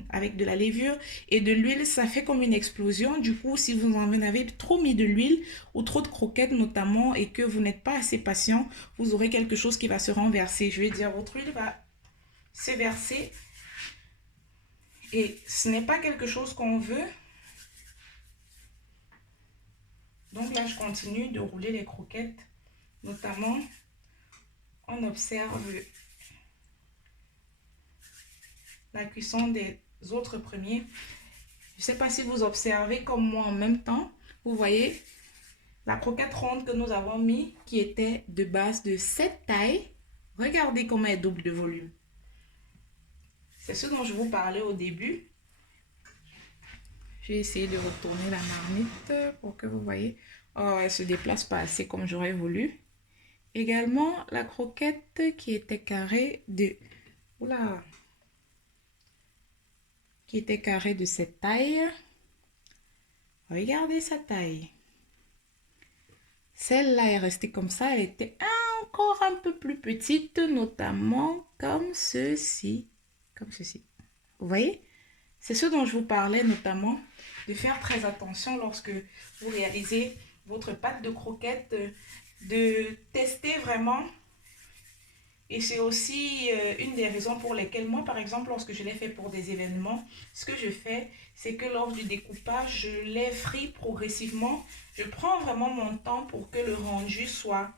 avec de la levure et de l'huile, ça fait comme une explosion. Du coup, si vous en avez trop mis de l'huile ou trop de croquettes notamment et que vous n'êtes pas assez patient, vous aurez quelque chose qui va se renverser. Je veux dire, votre huile va se verser et ce n'est pas quelque chose qu'on veut. Donc là, je continue de rouler les croquettes. Notamment, on observe la cuisson des autres premiers. Je ne sais pas si vous observez comme moi en même temps. Vous voyez la croquette ronde que nous avons mis qui était de base de cette taille. Regardez comment elle double de volume. C'est ce dont je vous parlais au début. J'ai essayé de retourner la marmite pour que vous voyez. Oh, elle ne se déplace pas assez comme j'aurais voulu. Également, la croquette qui était carrée de... Oula! Qui était carrée de cette taille. Regardez sa taille. Celle-là est restée comme ça. Elle était encore un peu plus petite, notamment comme ceci. Comme ceci. Vous voyez? C'est ce dont je vous parlais notamment, de faire très attention lorsque vous réalisez votre pâte de croquettes, de tester vraiment. Et c'est aussi une des raisons pour lesquelles moi, par exemple, lorsque je l'ai fait pour des événements, ce que je fais, c'est que lors du découpage, je les fris progressivement. Je prends vraiment mon temps pour que le rendu soit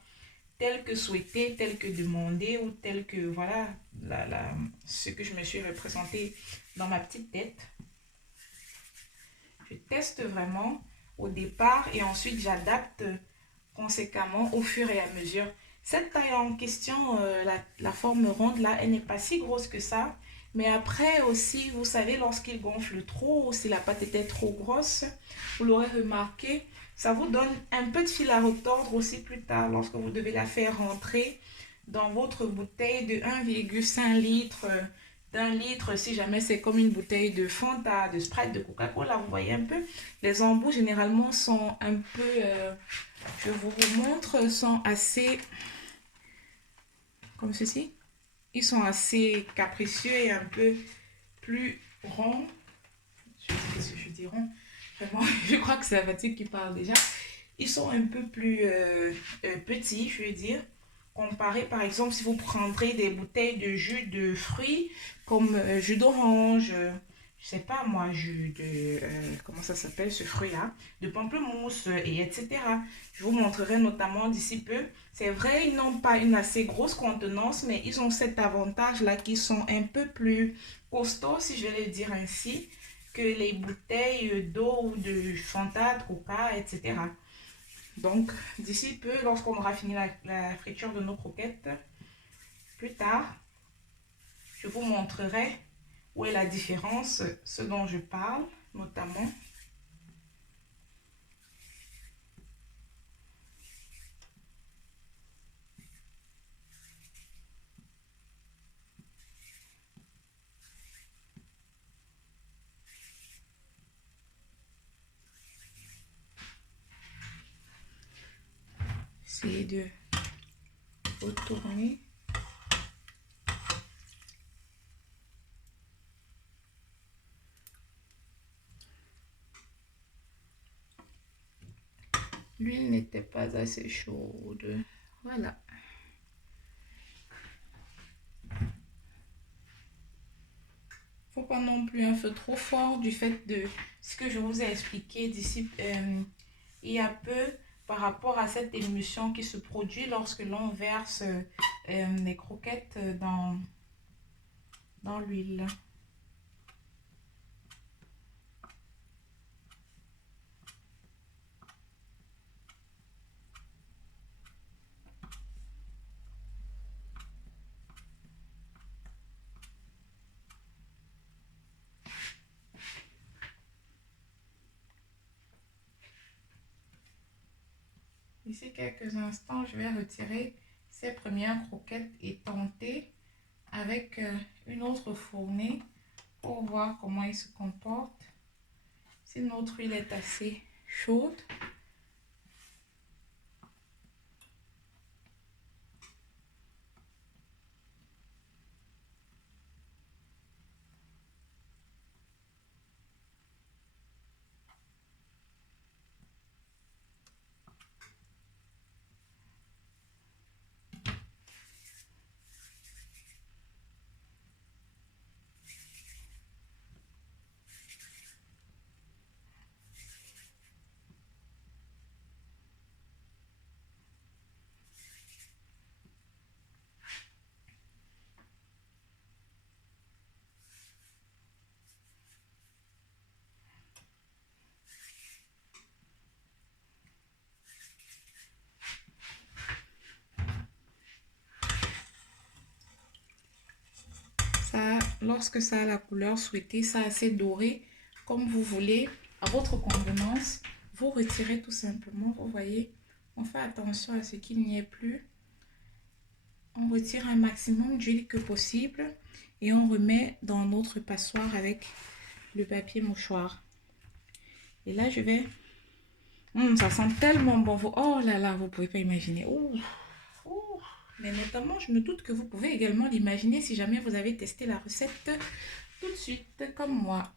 tel que souhaité, tel que demandé ou tel que, voilà, ce que je me suis représenté dans ma petite tête. Je teste vraiment au départ et ensuite j'adapte conséquemment au fur et à mesure. Cette taille en question, la forme ronde là, elle n'est pas si grosse que ça. Mais après aussi, vous savez, lorsqu'il gonfle trop ou si la pâte était trop grosse, vous l'aurez remarqué, ça vous donne un peu de fil à retordre aussi plus tard lorsque vous devez la faire rentrer dans votre bouteille de 1,5 litre, d'un litre, si jamais c'est comme une bouteille de Fanta, de Sprite, de Coca-Cola, vous voyez un peu. Les embouts généralement sont un peu, je vous remontre, sont assez, comme ceci. Ils sont assez capricieux et un peu plus ronds. Qu'est-ce que je dis rond? Vraiment, je crois que c'est la fatigue qui parle déjà. Ils sont un peu plus petits, je veux dire. Comparé, par exemple, si vous prendrez des bouteilles de jus de fruits, comme jus d'orange, je sais pas moi, jus de, comment ça s'appelle ce fruit-là, de pamplemousse et etc. Je vous montrerai notamment d'ici peu. C'est vrai, ils n'ont pas une assez grosse contenance, mais ils ont cet avantage-là qu'ils sont un peu plus costauds, si je vais le dire ainsi, que les bouteilles d'eau ou de Fanta, Coca, etc. Donc, d'ici peu, lorsqu'on aura fini la friture de nos croquettes, plus tard, je vous montrerai où est la différence, ce dont je parle notamment. Essayez de retourner. L'huile n'était pas assez chaude. Voilà. Faut pas non plus un feu trop fort du fait de ce que je vous ai expliqué d'ici il y a peu par rapport à cette émulsion qui se produit lorsque l'on verse les croquettes dans l'huile. D'ici quelques instants, je vais retirer ces premières croquettes et tenter avec une autre fournée pour voir comment il se comporte. Si notre huile est assez chaude, ça, lorsque ça a la couleur souhaitée, ça assez doré, comme vous voulez, à votre convenance, vous retirez tout simplement. Vous voyez, on fait attention à ce qu'il n'y ait plus. On retire un maximum d'huile que possible et on remet dans notre passoire avec le papier mouchoir. Et là, je vais... ça sent tellement bon. Oh là là, vous pouvez pas imaginer. Ouh, ouh. Mais notamment, je me doute que vous pouvez également l'imaginer si jamais vous avez testé la recette tout de suite, comme moi.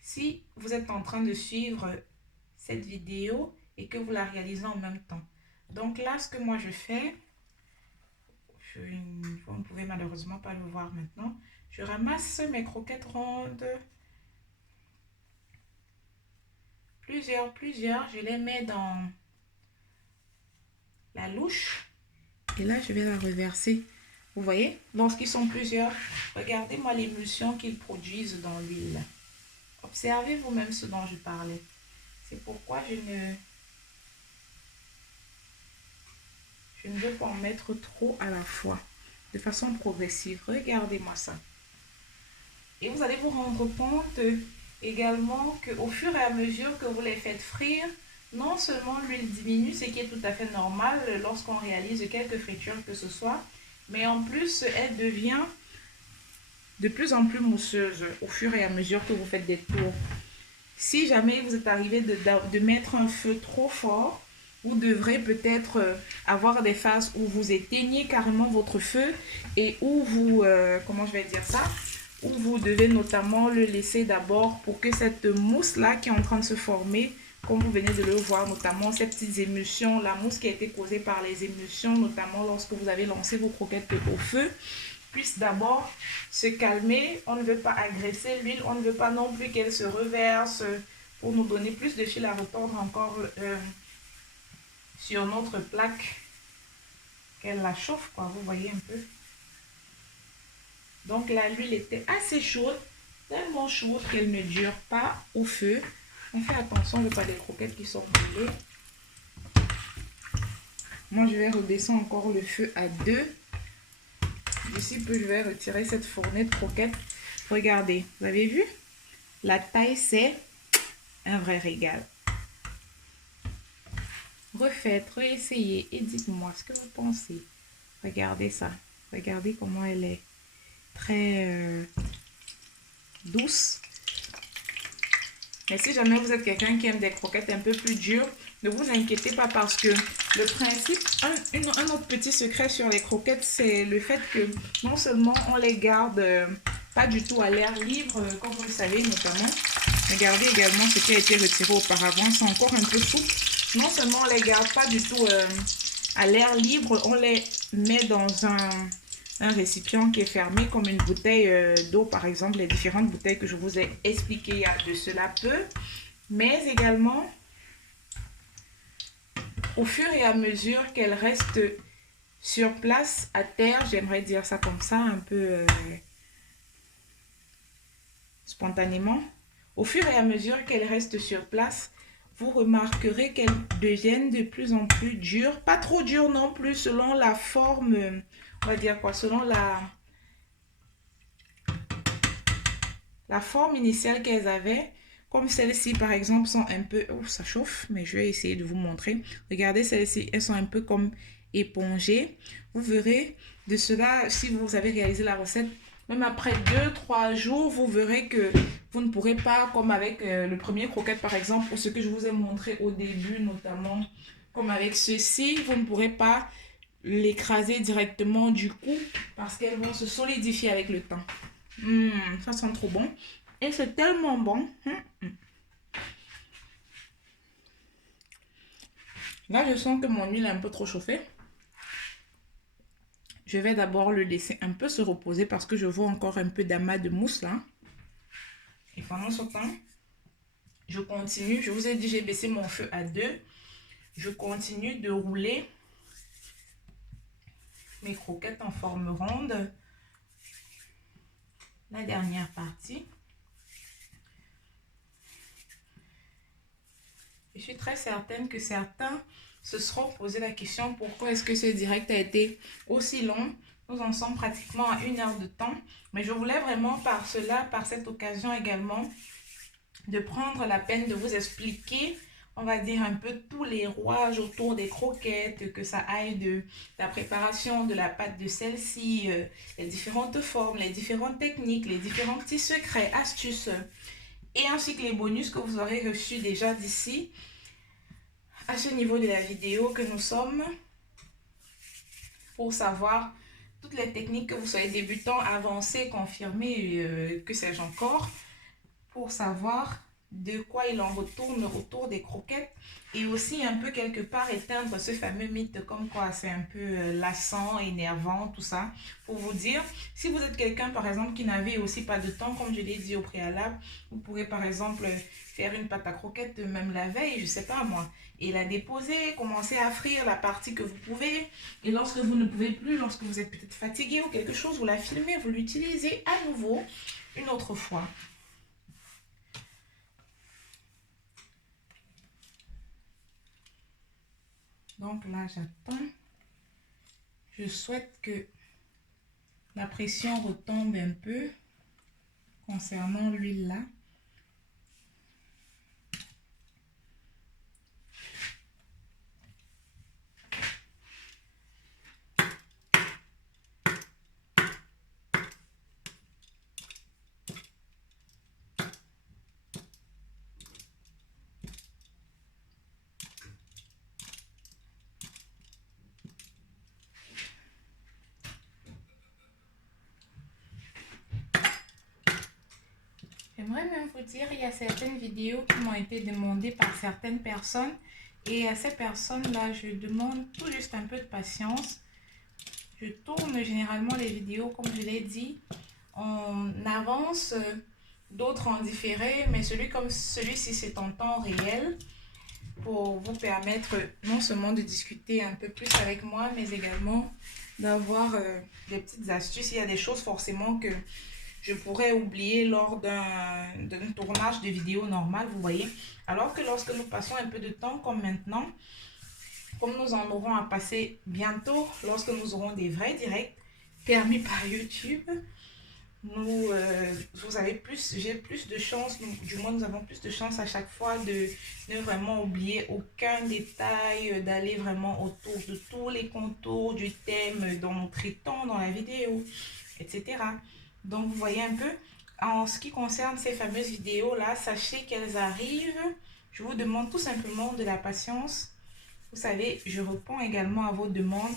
Si vous êtes en train de suivre cette vidéo et que vous la réalisez en même temps. Donc là, ce que moi je fais, vous ne pouvez malheureusement pas le voir maintenant. Je ramasse mes croquettes rondes. Plusieurs, je les mets dans la louche. Et là, je vais la reverser. Vous voyez, lorsqu'ils sont plusieurs, regardez-moi l'émulsion qu'ils produisent dans l'huile. Observez vous-même ce dont je parlais. C'est pourquoi je ne veux pas en mettre trop à la fois, de façon progressive. Regardez-moi ça. Et vous allez vous rendre compte également qu'au fur et à mesure que vous les faites frire, non seulement l'huile diminue, ce qui est tout à fait normal lorsqu'on réalise quelques fritures que ce soit, mais en plus, elle devient de plus en plus mousseuse au fur et à mesure que vous faites des tours. Si jamais vous êtes arrivé de mettre un feu trop fort, vous devrez peut-être avoir des phases où vous éteignez carrément votre feu et où vous, comment je vais dire ça, où vous devez notamment le laisser d'abord pour que cette mousse-là qui est en train de se former, comme vous venez de le voir, notamment ces petites émulsions, la mousse qui a été causée par les émulsions, notamment lorsque vous avez lancé vos croquettes au feu, puisse d'abord se calmer. On ne veut pas agresser l'huile, on ne veut pas non plus qu'elle se reverse pour nous donner plus de fil à retordre encore sur notre plaque, qu'elle la chauffe, quoi, vous voyez un peu. Donc là, l'huile était assez chaude, tellement chaude qu'elle ne dure pas au feu. On fait attention, on ne veut pas des croquettes qui sont brûlées. Moi, je vais redescendre encore le feu à 2. D'ici peu, je vais retirer cette fournée de croquettes. Regardez, vous avez vu? La taille, c'est un vrai régal. Refaites, réessayez et dites-moi ce que vous pensez. Regardez ça. Regardez comment elle est très douce. Mais si jamais vous êtes quelqu'un qui aime des croquettes un peu plus dures, ne vous inquiétez pas parce que le principe, un autre petit secret sur les croquettes, c'est le fait que non seulement on les garde pas du tout à l'air libre, comme vous le savez notamment. Regardez également ce qui a été retiré auparavant, c'est encore un peu souple. Non seulement on les garde pas du tout à l'air libre, on les met dans un récipient qui est fermé comme une bouteille d'eau, par exemple, les différentes bouteilles que je vous ai expliquées il y a de cela peu. Mais également, au fur et à mesure qu'elles restent sur place, à terre, j'aimerais dire ça comme ça, un peu spontanément. Au fur et à mesure qu'elles restent sur place, vous remarquerez qu'elles deviennent de plus en plus dures. Pas trop dures non plus, selon la forme, on va dire quoi, selon la forme initiale qu'elles avaient. Comme celles-ci, par exemple, sont un peu... Oh, ça chauffe, mais je vais essayer de vous montrer. Regardez, celles-ci, elles sont un peu comme épongées. Vous verrez de cela, si vous avez réalisé la recette, même après 2-3 jours, vous verrez que vous ne pourrez pas, comme avec le premier croquette, par exemple, ou ce que je vous ai montré au début, notamment, comme avec ceci, vous ne pourrez pas l'écraser directement du coup, parce qu'elles vont se solidifier avec le temps. Ça sent trop bon. Et c'est tellement bon. Là, je sens que mon huile est un peu trop chauffée. Je vais d'abord le laisser un peu se reposer parce que je vois encore un peu d'amas de mousse là. Et pendant ce temps, je continue. Je vous ai dit, j'ai baissé mon feu à 2. Je continue de rouler mes croquettes en forme ronde. La dernière partie. Je suis très certaine que certains se seront posé la question pourquoi est-ce que ce direct a été aussi long. Nous en sommes pratiquement à 1 heure de temps. Mais je voulais vraiment par cette occasion également, de prendre la peine de vous expliquer, on va dire un peu tous les rouages autour des croquettes, que ça aille de la préparation de la pâte de celle-ci, les différentes formes, les différentes techniques, les différents petits secrets, astuces, et ainsi que les bonus que vous aurez reçus déjà d'ici à ce niveau de la vidéo que nous sommes, pour savoir toutes les techniques, que vous soyez débutant, avancé, confirmé, que sais-je encore, pour savoir de quoi il en retourne autour des croquettes et aussi un peu quelque part éteindre ce fameux mythe comme quoi c'est un peu lassant, énervant, tout ça. Pour vous dire, si vous êtes quelqu'un par exemple qui n'avait aussi pas de temps, comme je l'ai dit au préalable, vous pourrez par exemple faire une pâte à croquettes même la veille, je sais pas moi, et la déposer, commencer à frire la partie que vous pouvez, et lorsque vous ne pouvez plus, lorsque vous êtes peut-être fatigué ou quelque chose, vous la filmez, vous l'utilisez à nouveau une autre fois. Donc là, j'attends. Je souhaite que la pression retombe un peu concernant l'huile là. J'aimerais même vous dire, il y a certaines vidéos qui m'ont été demandées par certaines personnes. Et à ces personnes-là, je demande tout juste un peu de patience. Je tourne généralement les vidéos, comme je l'ai dit, en avance, d'autres en différé, mais celui-ci, c'est en temps réel pour vous permettre non seulement de discuter un peu plus avec moi, mais également d'avoir des petites astuces. Il y a des choses forcément que je pourrais oublier lors d'un tournage de vidéo normal, vous voyez. Alors que lorsque nous passons un peu de temps, comme maintenant, comme nous en aurons à passer bientôt, lorsque nous aurons des vrais directs permis par YouTube, j'ai plus de chance, du moins nous avons plus de chance à chaque fois de ne vraiment oublier aucun détail, d'aller vraiment autour de tous les contours du thème dont nous traitons dans la vidéo, etc. Donc vous voyez un peu, en ce qui concerne ces fameuses vidéos-là, sachez qu'elles arrivent. Je vous demande tout simplement de la patience. Vous savez, je réponds également à vos demandes.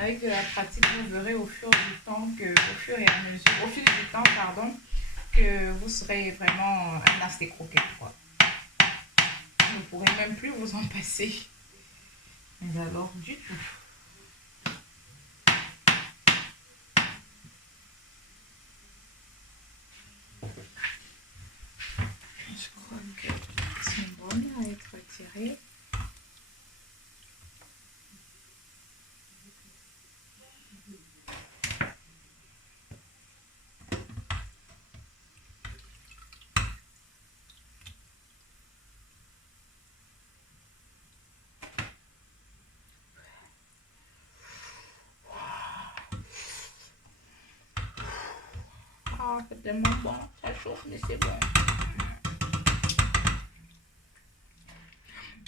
Avec de la pratique, vous verrez au fur et à mesure, au fil du temps, pardon, que vous serez vraiment un as des croquettes, quoi. Vous ne pourrez même plus vous en passer. Mais alors, du tout. Je crois qu'elles sont bonnes à être tirées. Ah, c'est tellement bon, ça chauffe, mais c'est bon.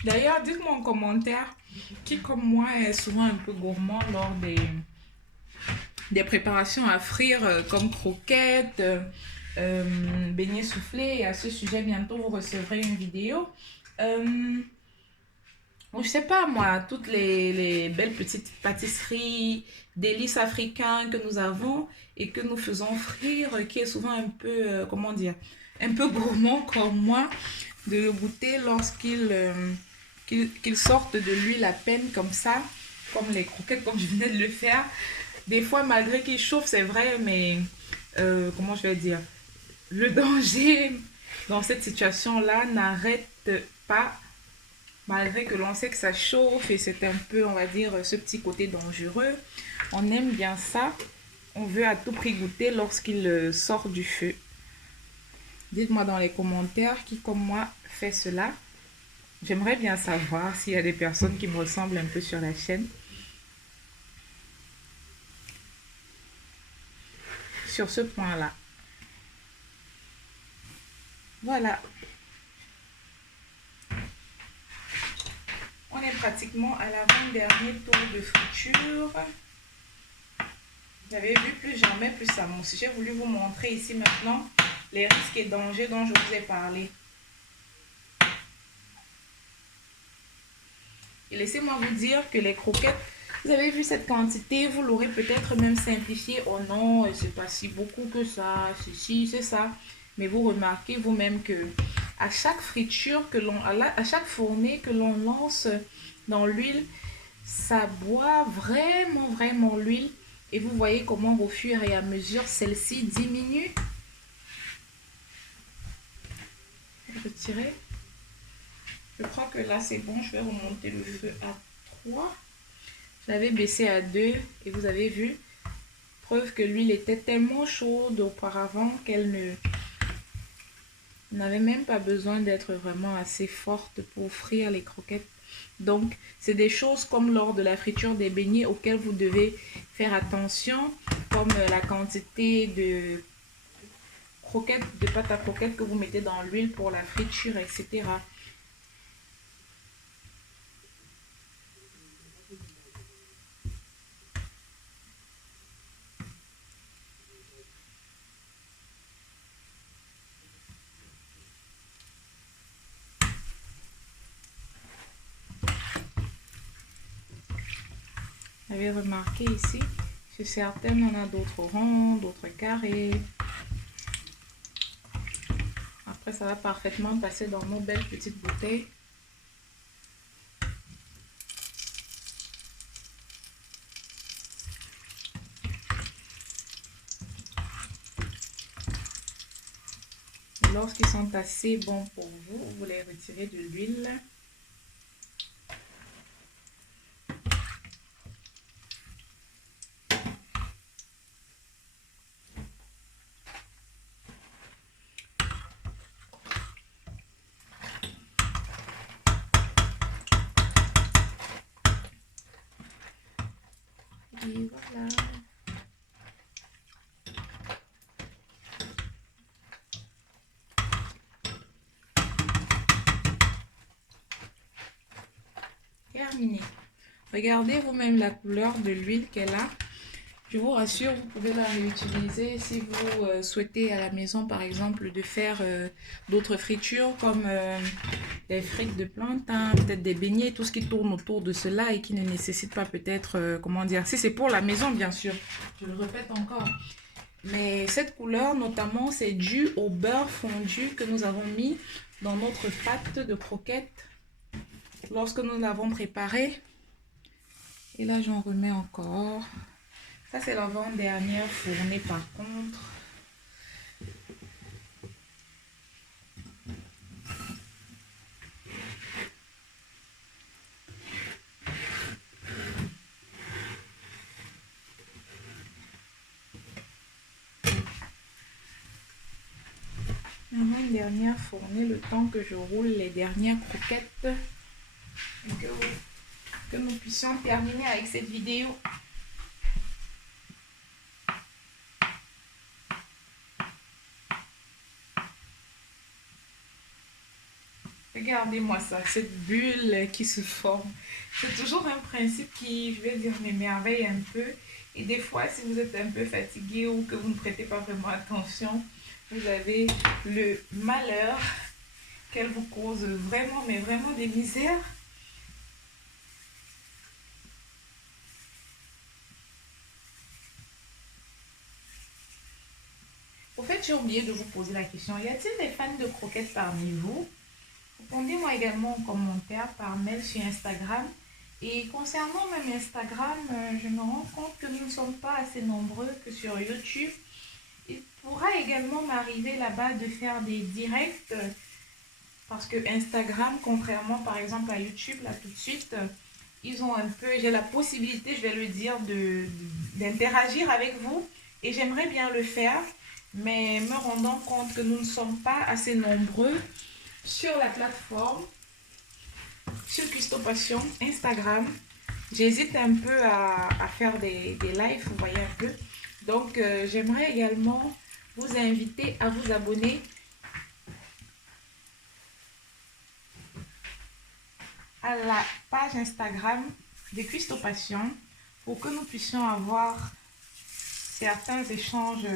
D'ailleurs, dites-moi en commentaire qui, comme moi, est souvent un peu gourmand lors des préparations à frire comme croquettes, beignets soufflés. Et à ce sujet, bientôt, vous recevrez une vidéo. Bon, je sais pas moi, toutes les belles petites pâtisseries, délices africains que nous avons et que nous faisons frire, qui est souvent un peu, comment dire, un peu gourmand comme moi, de le goûter qu'ils sortent de l'huile à peine comme ça, comme les croquettes, comme je venais de le faire. Des fois, malgré qu'ils chauffent, c'est vrai, mais comment je vais dire, le danger dans cette situation-là n'arrête pas. Malgré que l'on sait que ça chauffe et c'est un peu, on va dire, ce petit côté dangereux, on aime bien ça. On veut à tout prix goûter lorsqu'il sort du feu. Dites-moi dans les commentaires qui, comme moi, fait cela. J'aimerais bien savoir s'il y a des personnes qui me ressemblent un peu sur la chaîne. Sur ce point-là. Voilà. On est pratiquement à l'avant-dernier tour de friture. Vous avez vu, plus jamais, plus ça mousse. J'ai voulu vous montrer ici maintenant les risques et dangers dont je vous ai parlé. Et laissez-moi vous dire que les croquettes, vous avez vu cette quantité, vous l'aurez peut-être même simplifié. Oh non, c'est pas si beaucoup que ça, si, c'est ça. Mais vous remarquez vous-même que à chaque friture que l'on, à chaque fournée que l'on lance dans l'huile, ça boit vraiment l'huile. Et vous voyez comment au fur et à mesure, celle-ci diminue. Retirer. Je crois que là, c'est bon. Je vais remonter le feu à 3. Je l'avais baissé à 2 et vous avez vu, preuve que l'huile était tellement chaude auparavant qu'elle n'avait même pas besoin d'être vraiment assez forte pour frire les croquettes. Donc, c'est des choses comme lors de la friture des beignets auxquelles vous devez faire attention, comme la quantité de croquettes, de pâte à croquettes que vous mettez dans l'huile pour la friture, etc. Vous avez remarqué ici, chez certaines, on a d'autres ronds, d'autres carrés. Après, ça va parfaitement passer dans nos belles petites bouteilles. Lorsqu'ils sont assez bons pour vous, vous les retirez de l'huile. Et voilà. Terminé. Regardez vous-même la couleur de l'huile qu'elle a. Je vous rassure, vous pouvez la réutiliser si vous souhaitez à la maison, par exemple, de faire d'autres fritures comme des frites de plantain, peut-être des beignets, tout ce qui tourne autour de cela et qui ne nécessite pas peut-être, comment dire, si c'est pour la maison, bien sûr, je le répète encore. Mais cette couleur, notamment, c'est dû au beurre fondu que nous avons mis dans notre pâte de croquettes lorsque nous l'avons préparée. Et là, j'en remets encore. Ça, c'est l'avant-dernière fournée par contre. Avant-dernière fournée, le temps que je roule les dernières croquettes. Que nous puissions terminer avec cette vidéo. Regardez-moi ça, cette bulle qui se forme. C'est toujours un principe qui, je vais dire, m'émerveille un peu. Et des fois, si vous êtes un peu fatigué ou que vous ne prêtez pas vraiment attention, vous avez le malheur qu'elle vous cause vraiment, mais vraiment des misères. Au fait, j'ai oublié de vous poser la question. Y a-t-il des fans de croquettes parmi vous? Répondez-moi également en commentaire par mail sur Instagram. Et concernant même Instagram, je me rends compte que nous ne sommes pas assez nombreux que sur YouTube. Il pourra également m'arriver là-bas de faire des directs parce que Instagram, contrairement par exemple à YouTube, là tout de suite, ils ont un peu, j'ai la possibilité, je vais le dire, d'interagir avec vous et j'aimerais bien le faire, mais me rendant compte que nous ne sommes pas assez nombreux sur la plateforme, sur Custo Passion, Instagram, j'hésite un peu à faire des lives, vous voyez un peu. Donc, j'aimerais également vous inviter à vous abonner à la page Instagram de Cuistot Passion pour que nous puissions avoir certains échanges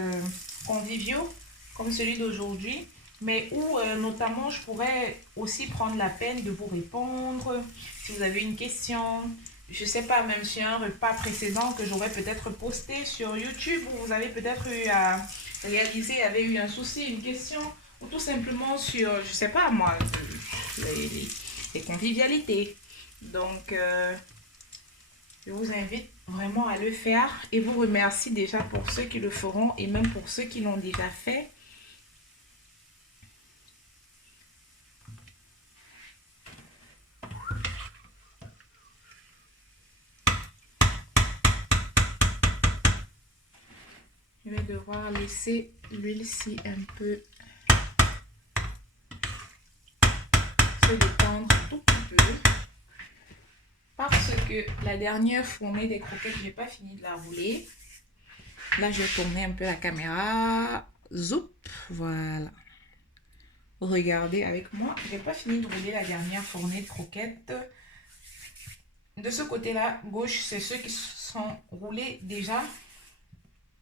conviviaux comme celui d'aujourd'hui, mais où notamment je pourrais aussi prendre la peine de vous répondre si vous avez une question. Je sais pas, même sur un repas précédent que j'aurais peut-être posté sur YouTube où vous avez peut-être eu à réaliser, avait eu un souci, une question, ou tout simplement sur, je sais pas moi, les convivialités. Donc, je vous invite vraiment à le faire et vous remercie déjà pour ceux qui le feront et même pour ceux qui l'ont déjà fait. Je vais devoir laisser l'huile-ci un peu se détendre tout petit peu. Parce que la dernière fournée des croquettes, je n'ai pas fini de la rouler. Là, je vais tourner un peu la caméra. Zoup, voilà. Regardez avec moi. Je n'ai pas fini de rouler la dernière fournée de croquettes. De ce côté-là, gauche, c'est ceux qui sont roulés déjà.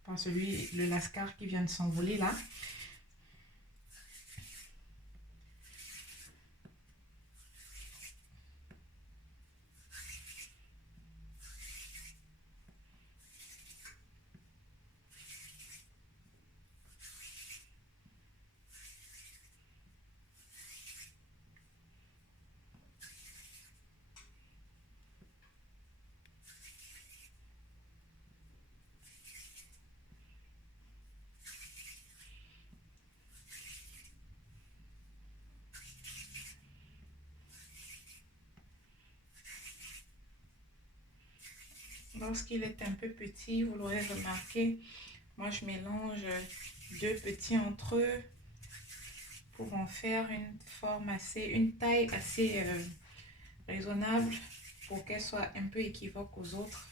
Pas celui, le lascar qui vient de s'envoler là. Lorsqu'il est un peu petit, vous l'aurez remarqué, moi je mélange deux petits entre eux pour en faire une forme assez, une taille assez raisonnable pour qu'elle soit un peu équivoque aux autres.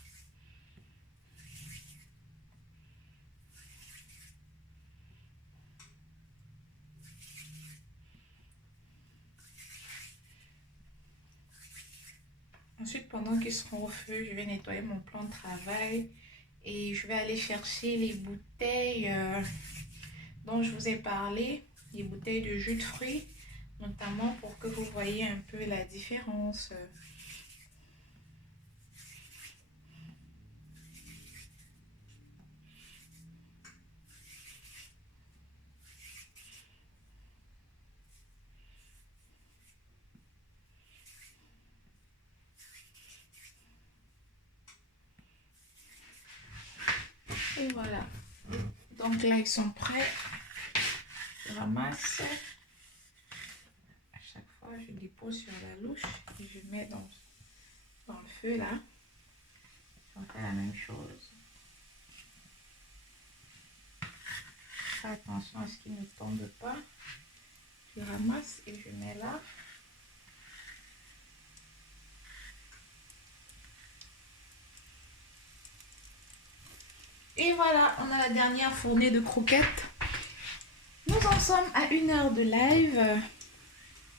Ensuite, pendant qu'ils seront au feu, je vais nettoyer mon plan de travail et je vais aller chercher les bouteilles dont je vous ai parlé, les bouteilles de jus de fruits, notamment pour que vous voyez un peu la différence. Et voilà. Donc là, ils sont prêts. Je ramasse. À chaque fois, je dépose sur la louche et je mets dans le feu là. Je vais faire la même chose. Fais attention à ce qu'il ne tombe pas. Je ramasse et je mets là. Et voilà, on a la dernière fournée de croquettes. Nous en sommes à 1 heure de live.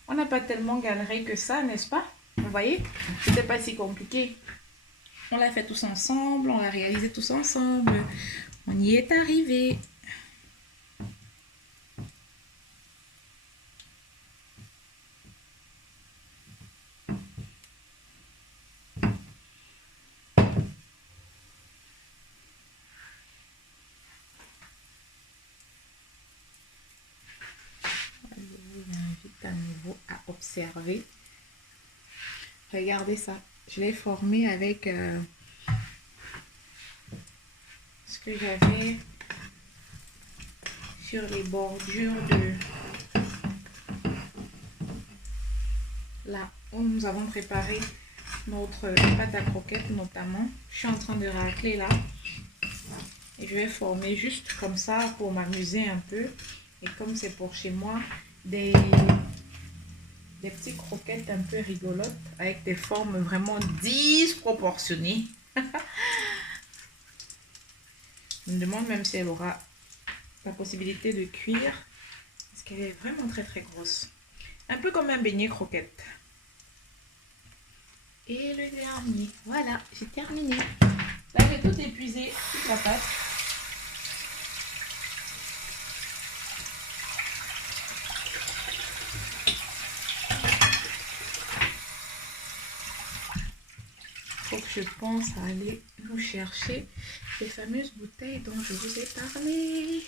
On n'a pas tellement galéré que ça, n'est-ce pas? Vous voyez, c'était pas si compliqué. On l'a fait tous ensemble, on l'a réalisé tous ensemble. On y est arrivé. À nouveau à observer. Regardez ça, je l'ai formé avec ce que j'avais sur les bordures de là où nous avons préparé notre pâte à croquettes notamment. Je suis en train de racler là et je vais former juste comme ça pour m'amuser un peu, et comme c'est pour chez moi, des petites croquettes un peu rigolotes avec des formes vraiment disproportionnées. Je me demande même si elle aura la possibilité de cuire parce qu'elle est vraiment très très grosse. Un peu comme un beignet croquette. Et le dernier. Voilà, j'ai terminé. Là, j'ai tout épuisé, toute la pâte. Faut que je pense à aller nous chercher les fameuses bouteilles dont je vous ai parlé.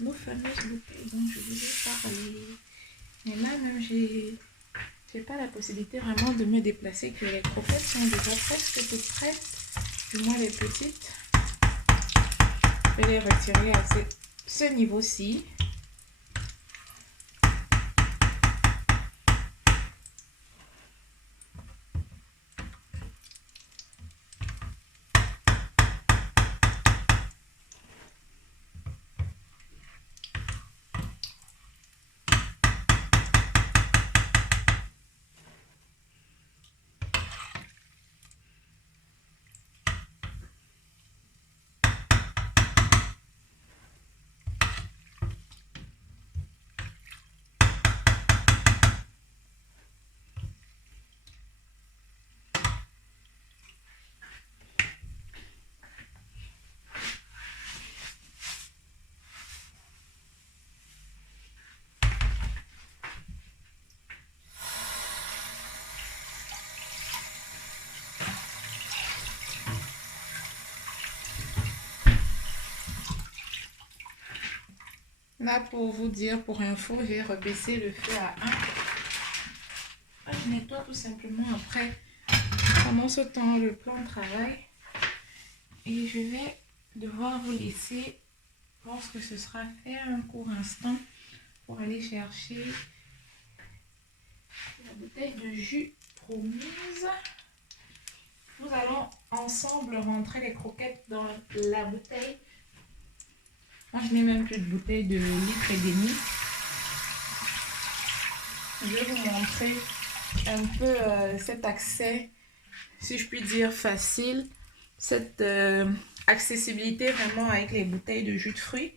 Nos fameuses bouteilles dont je vous ai parlé. Mais là, même, j'ai pas la possibilité vraiment de me déplacer, que les croquettes sont déjà presque toutes prêtes, du moins les petites. Je vais les retirer à ce niveau-ci. Là, pour vous dire, pour info, j'ai rebaissé le feu à 1. Je nettoie tout simplement après, pendant ce temps, le plan de travail. Et je vais devoir vous laisser, lorsque ce sera fait, un court instant pour aller chercher la bouteille de jus promise. Nous allons ensemble rentrer les croquettes dans la bouteille. Moi, je n'ai même plus de bouteille de litre et demi. Je vais vous montrer un peu cet accès, si je puis dire, facile. Cette accessibilité vraiment avec les bouteilles de jus de fruits.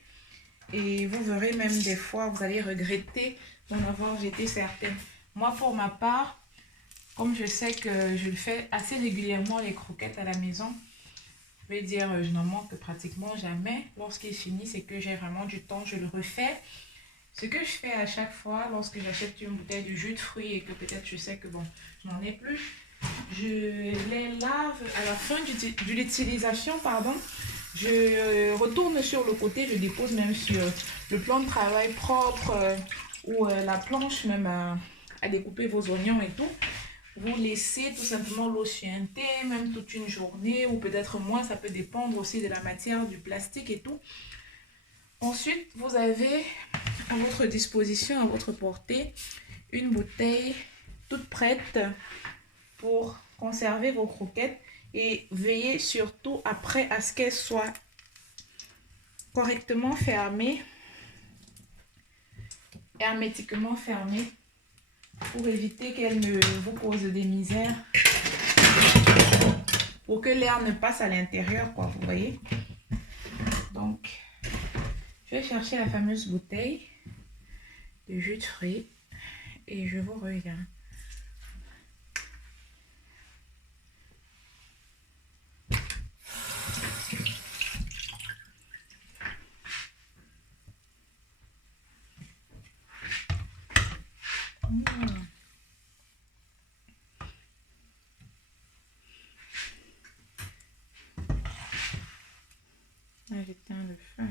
Et vous verrez même des fois, vous allez regretter d'en avoir été certaine. Moi, pour ma part, comme je sais que je le fais assez régulièrement, les croquettes à la maison, je vais dire, je n'en manque pratiquement jamais. Lorsqu'il finit, c'est que j'ai vraiment du temps, je le refais. Ce que je fais à chaque fois, lorsque j'achète une bouteille de jus de fruits et que peut-être je sais que bon, je n'en ai plus, je les lave à la fin de l'utilisation, pardon. Je retourne sur le côté, je dépose même sur le plan de travail propre ou la planche même à découper vos oignons et tout. Vous laissez tout simplement l'eau suinter, même toute une journée ou peut-être moins, ça peut dépendre aussi de la matière, du plastique et tout. Ensuite, vous avez à votre disposition, à votre portée, une bouteille toute prête pour conserver vos croquettes et veillez surtout après à ce qu'elles soient correctement fermées, hermétiquement fermées, pour éviter qu'elles ne vous causent des misères, pour que l'air ne passe à l'intérieur, quoi, vous voyez. Donc, je vais chercher la fameuse bouteille de jus de fruits et je vous reviens. Là, j'éteins le feu.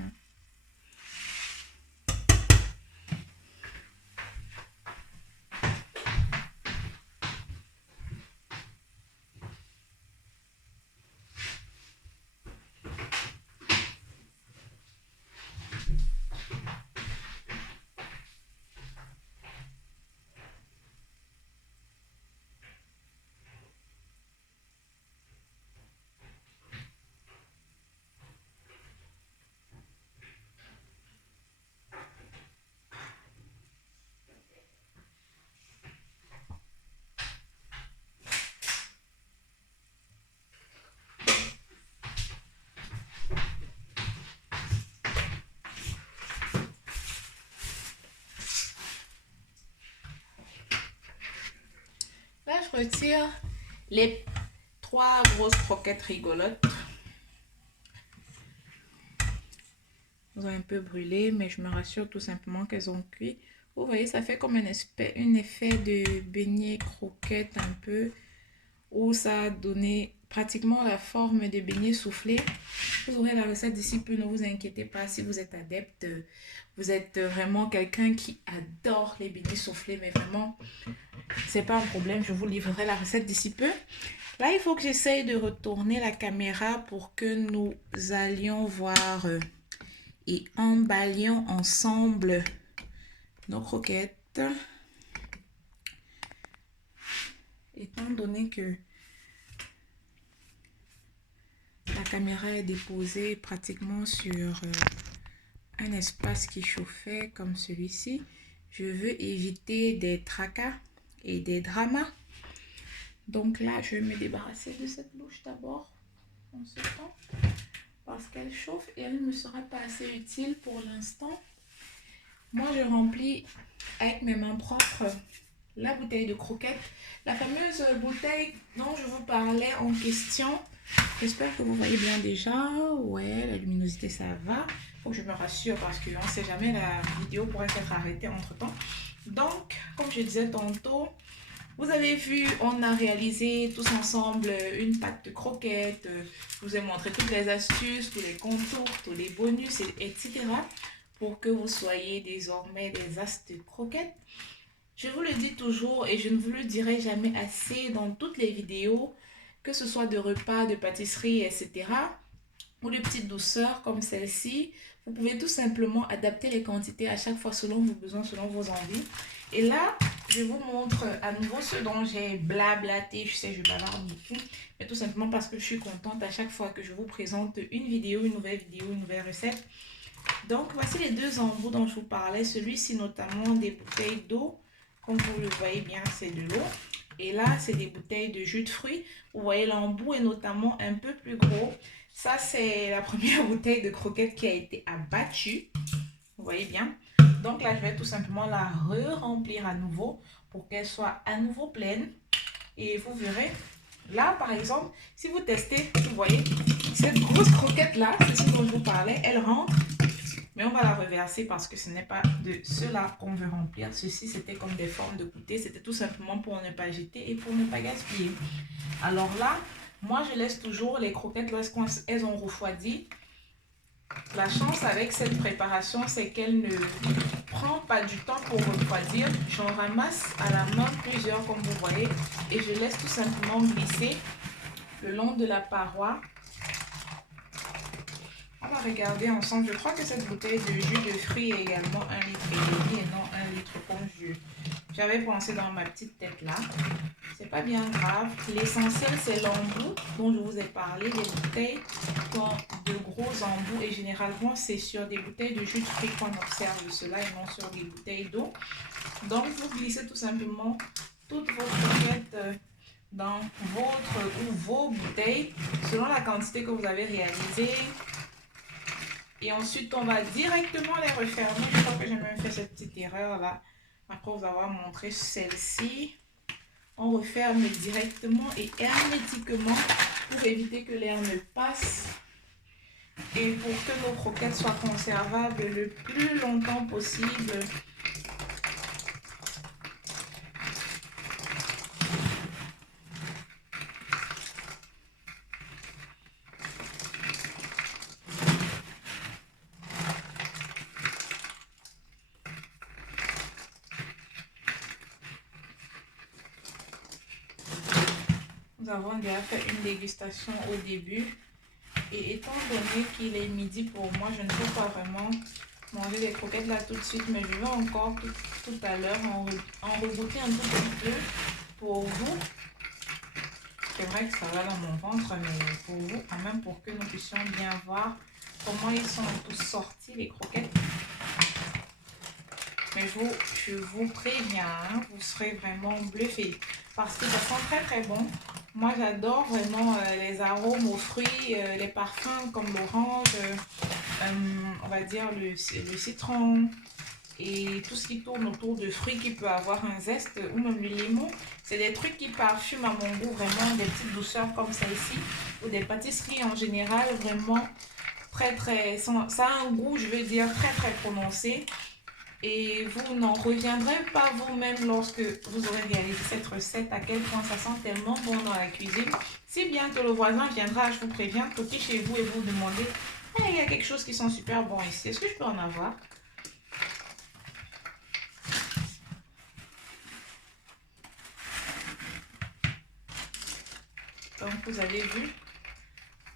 Là, je retire les 3 grosses croquettes rigolotes. Elles ont un peu brûlé, mais je me rassure tout simplement qu'elles ont cuit. Vous voyez, ça fait comme un effet de beignet croquette un peu, où ça a donné pratiquement la forme de beignet soufflé. Vous aurez la recette d'ici peu, ne vous inquiétez pas. Si vous êtes adepte, vous êtes vraiment quelqu'un qui adore les beignets soufflés, mais vraiment, c'est pas un problème. Je vous livrerai la recette d'ici peu. Là, il faut que j'essaye de retourner la caméra pour que nous allions voir et emballions ensemble nos croquettes. Étant donné que la caméra est déposée pratiquement sur un espace qui chauffait comme celui-ci, je veux éviter des tracas et des dramas. Donc là, je vais me débarrasser de cette louche d'abord en ce temps, parce qu'elle chauffe et elle ne me sera pas assez utile pour l'instant. Moi, je remplis avec mes mains propres la bouteille de croquettes. La fameuse bouteille dont je vous parlais en question. J'espère que vous voyez bien déjà. Ouais, la luminosité, ça va. Faut que je me rassure parce qu'on ne sait jamais, la vidéo pourrait être arrêtée entre temps. Donc, comme je disais tantôt, vous avez vu, on a réalisé tous ensemble une pâte de croquettes. Je vous ai montré toutes les astuces, tous les contours, tous les bonus, etc. pour que vous soyez désormais des as de croquettes. Je vous le dis toujours et je ne vous le dirai jamais assez dans toutes les vidéos, que ce soit de repas, de pâtisserie, etc. ou de petites douceurs comme celle-ci. Vous pouvez tout simplement adapter les quantités à chaque fois selon vos besoins, selon vos envies. Et là, je vous montre à nouveau ce dont j'ai blablaté. Je sais, je bavarde beaucoup, mais tout simplement parce que je suis contente à chaque fois que je vous présente une vidéo, une nouvelle recette. Donc, voici les 2 embouts dont je vous parlais. Celui-ci notamment des bouteilles d'eau. Comme vous le voyez bien, c'est de l'eau. Et là, c'est des bouteilles de jus de fruits. Vous voyez, l'embout est notamment un peu plus gros. Ça, c'est la première bouteille de croquettes qui a été abattue. Vous voyez bien. Donc là, je vais tout simplement la re-remplir à nouveau pour qu'elle soit à nouveau pleine. Et vous verrez, là, par exemple, si vous testez, vous voyez, cette grosse croquette-là, c'est ce dont je vous parlais, elle rentre. Mais on va la reverser parce que ce n'est pas de cela qu'on veut remplir. Ceci, c'était comme des formes de goûter. C'était tout simplement pour ne pas jeter et pour ne pas gaspiller. Alors là, moi, je laisse toujours les croquettes lorsqu'elles ont refroidi. La chance avec cette préparation, c'est qu'elle ne prend pas du temps pour refroidir. J'en ramasse à la main plusieurs, comme vous voyez. Et je laisse tout simplement glisser le long de la paroi. On va regarder ensemble. Je crois que cette bouteille de jus de fruits est également 1 litre et demi et non 1 litre comme j'avais pensé dans ma petite tête là. C'est pas bien grave. L'essentiel, c'est l'embout dont je vous ai parlé. Les bouteilles qui ont de gros embouts et généralement, c'est sur des bouteilles de jus de fruits qu'on observe cela et non sur des bouteilles d'eau. Donc, vous glissez tout simplement toutes vos croquettes dans votre ou vos bouteilles selon la quantité que vous avez réalisée. Et ensuite, on va directement les refermer. Je crois que j'ai même fait cette petite erreur là. Après vous avoir montré celle-ci. On referme directement et hermétiquement pour éviter que l'air ne passe. Et pour que nos croquettes soient conservables le plus longtemps possible. Nous avons déjà fait une dégustation au début. Et étant donné qu'il est midi pour moi, je ne peux pas vraiment manger des croquettes là tout de suite. Mais je vais encore tout à l'heure en regoûter un tout petit peu pour vous. C'est vrai que ça va dans mon ventre, mais pour vous, quand même, pour que nous puissions bien voir comment ils sont tous sortis, les croquettes. Mais je vous préviens, hein, vous serez vraiment bluffés parce que ça sent très très bon. Moi, j'adore vraiment les arômes aux fruits, les parfums comme l'orange, on va dire le citron et tout ce qui tourne autour de fruits qui peut avoir un zeste ou même le limon. C'est des trucs qui parfument à mon goût vraiment, des petites douceurs comme celle-ci ou des pâtisseries en général vraiment très, ça a un goût, je veux dire, très prononcé. Et vous n'en reviendrez pas vous-même lorsque vous aurez réalisé cette recette, à quel point ça sent tellement bon dans la cuisine. Si bien que le voisin viendra, je vous préviens, toquer chez vous et vous demander, hey, il y a quelque chose qui sent super bon ici, est-ce que je peux en avoir? Donc vous avez vu,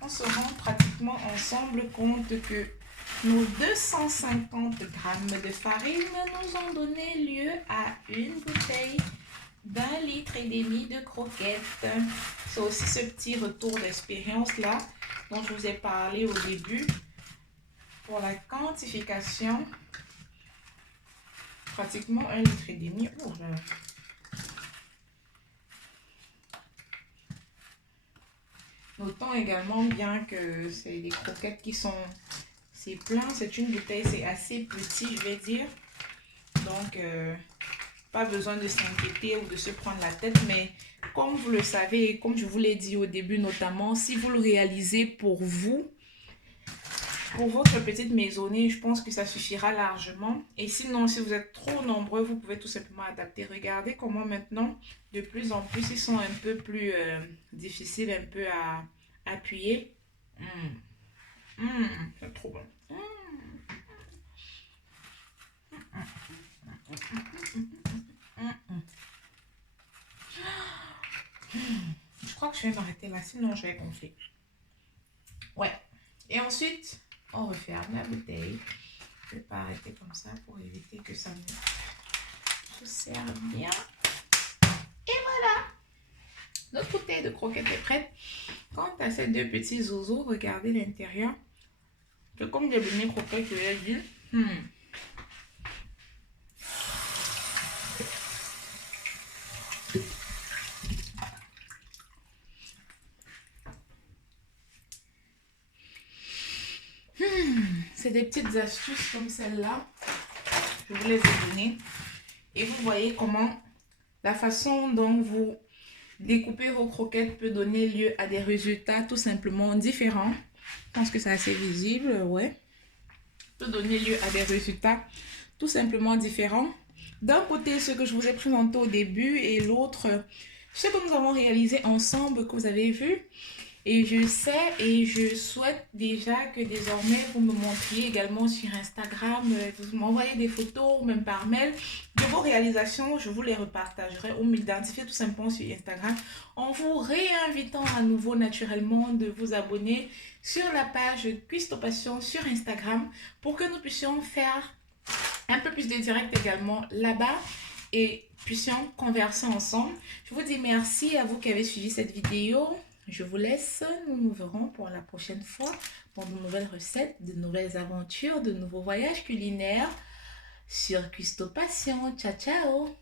on se rend pratiquement ensemble compte que nos 250 grammes de farine nous ont donné lieu à une bouteille d'1,5 litre de croquettes. C'est aussi ce petit retour d'expérience là dont je vous ai parlé au début pour la quantification. Pratiquement 1,5 litre. Oh, notons également bien que c'est des croquettes qui sont... C'est plein, c'est une bouteille, c'est assez petit, je vais dire. Donc, pas besoin de s'inquiéter ou de se prendre la tête. Mais comme vous le savez, comme je vous l'ai dit au début notamment, si vous le réalisez pour vous, pour votre petite maisonnée, je pense que ça suffira largement. Et sinon, si vous êtes trop nombreux, vous pouvez tout simplement adapter. Regardez comment maintenant, de plus en plus, ils sont un peu plus difficiles, un peu à appuyer. C'est trop bon. Je crois que je vais m'arrêter là, sinon je vais gonfler. Ouais. Et ensuite, on referme la bouteille. Je ne vais pas arrêter comme ça pour éviter que ça ne se serve bien. Et voilà. Notre bouteille de croquettes est prête. Quant à ces deux petits zozos, regardez l'intérieur. C'est comme des beignets croquettes, je l'ai dit. C'est des petites astuces comme celle-là. Je vous les ai données. Et vous voyez comment la façon dont vous découpez vos croquettes peut donner lieu à des résultats tout simplement différents. Je pense que c'est assez visible, ouais. Peut donner lieu à des résultats tout simplement différents. D'un côté, ce que je vous ai présenté au début et l'autre, ce que nous avons réalisé ensemble, que vous avez vu. Et je sais et je souhaite déjà que désormais vous me montriez également sur Instagram, vous m'envoyez des photos ou même par mail de vos réalisations. Je vous les repartagerai ou m'identifier tout simplement sur Instagram en vous réinvitant à nouveau naturellement de vous abonner sur la page Cuistot Passion sur Instagram pour que nous puissions faire un peu plus de direct également là-bas et puissions converser ensemble. Je vous dis merci à vous qui avez suivi cette vidéo. Je vous laisse, nous nous verrons pour la prochaine fois pour de nouvelles recettes, de nouvelles aventures, de nouveaux voyages culinaires sur Cuistot Passion. Ciao, ciao!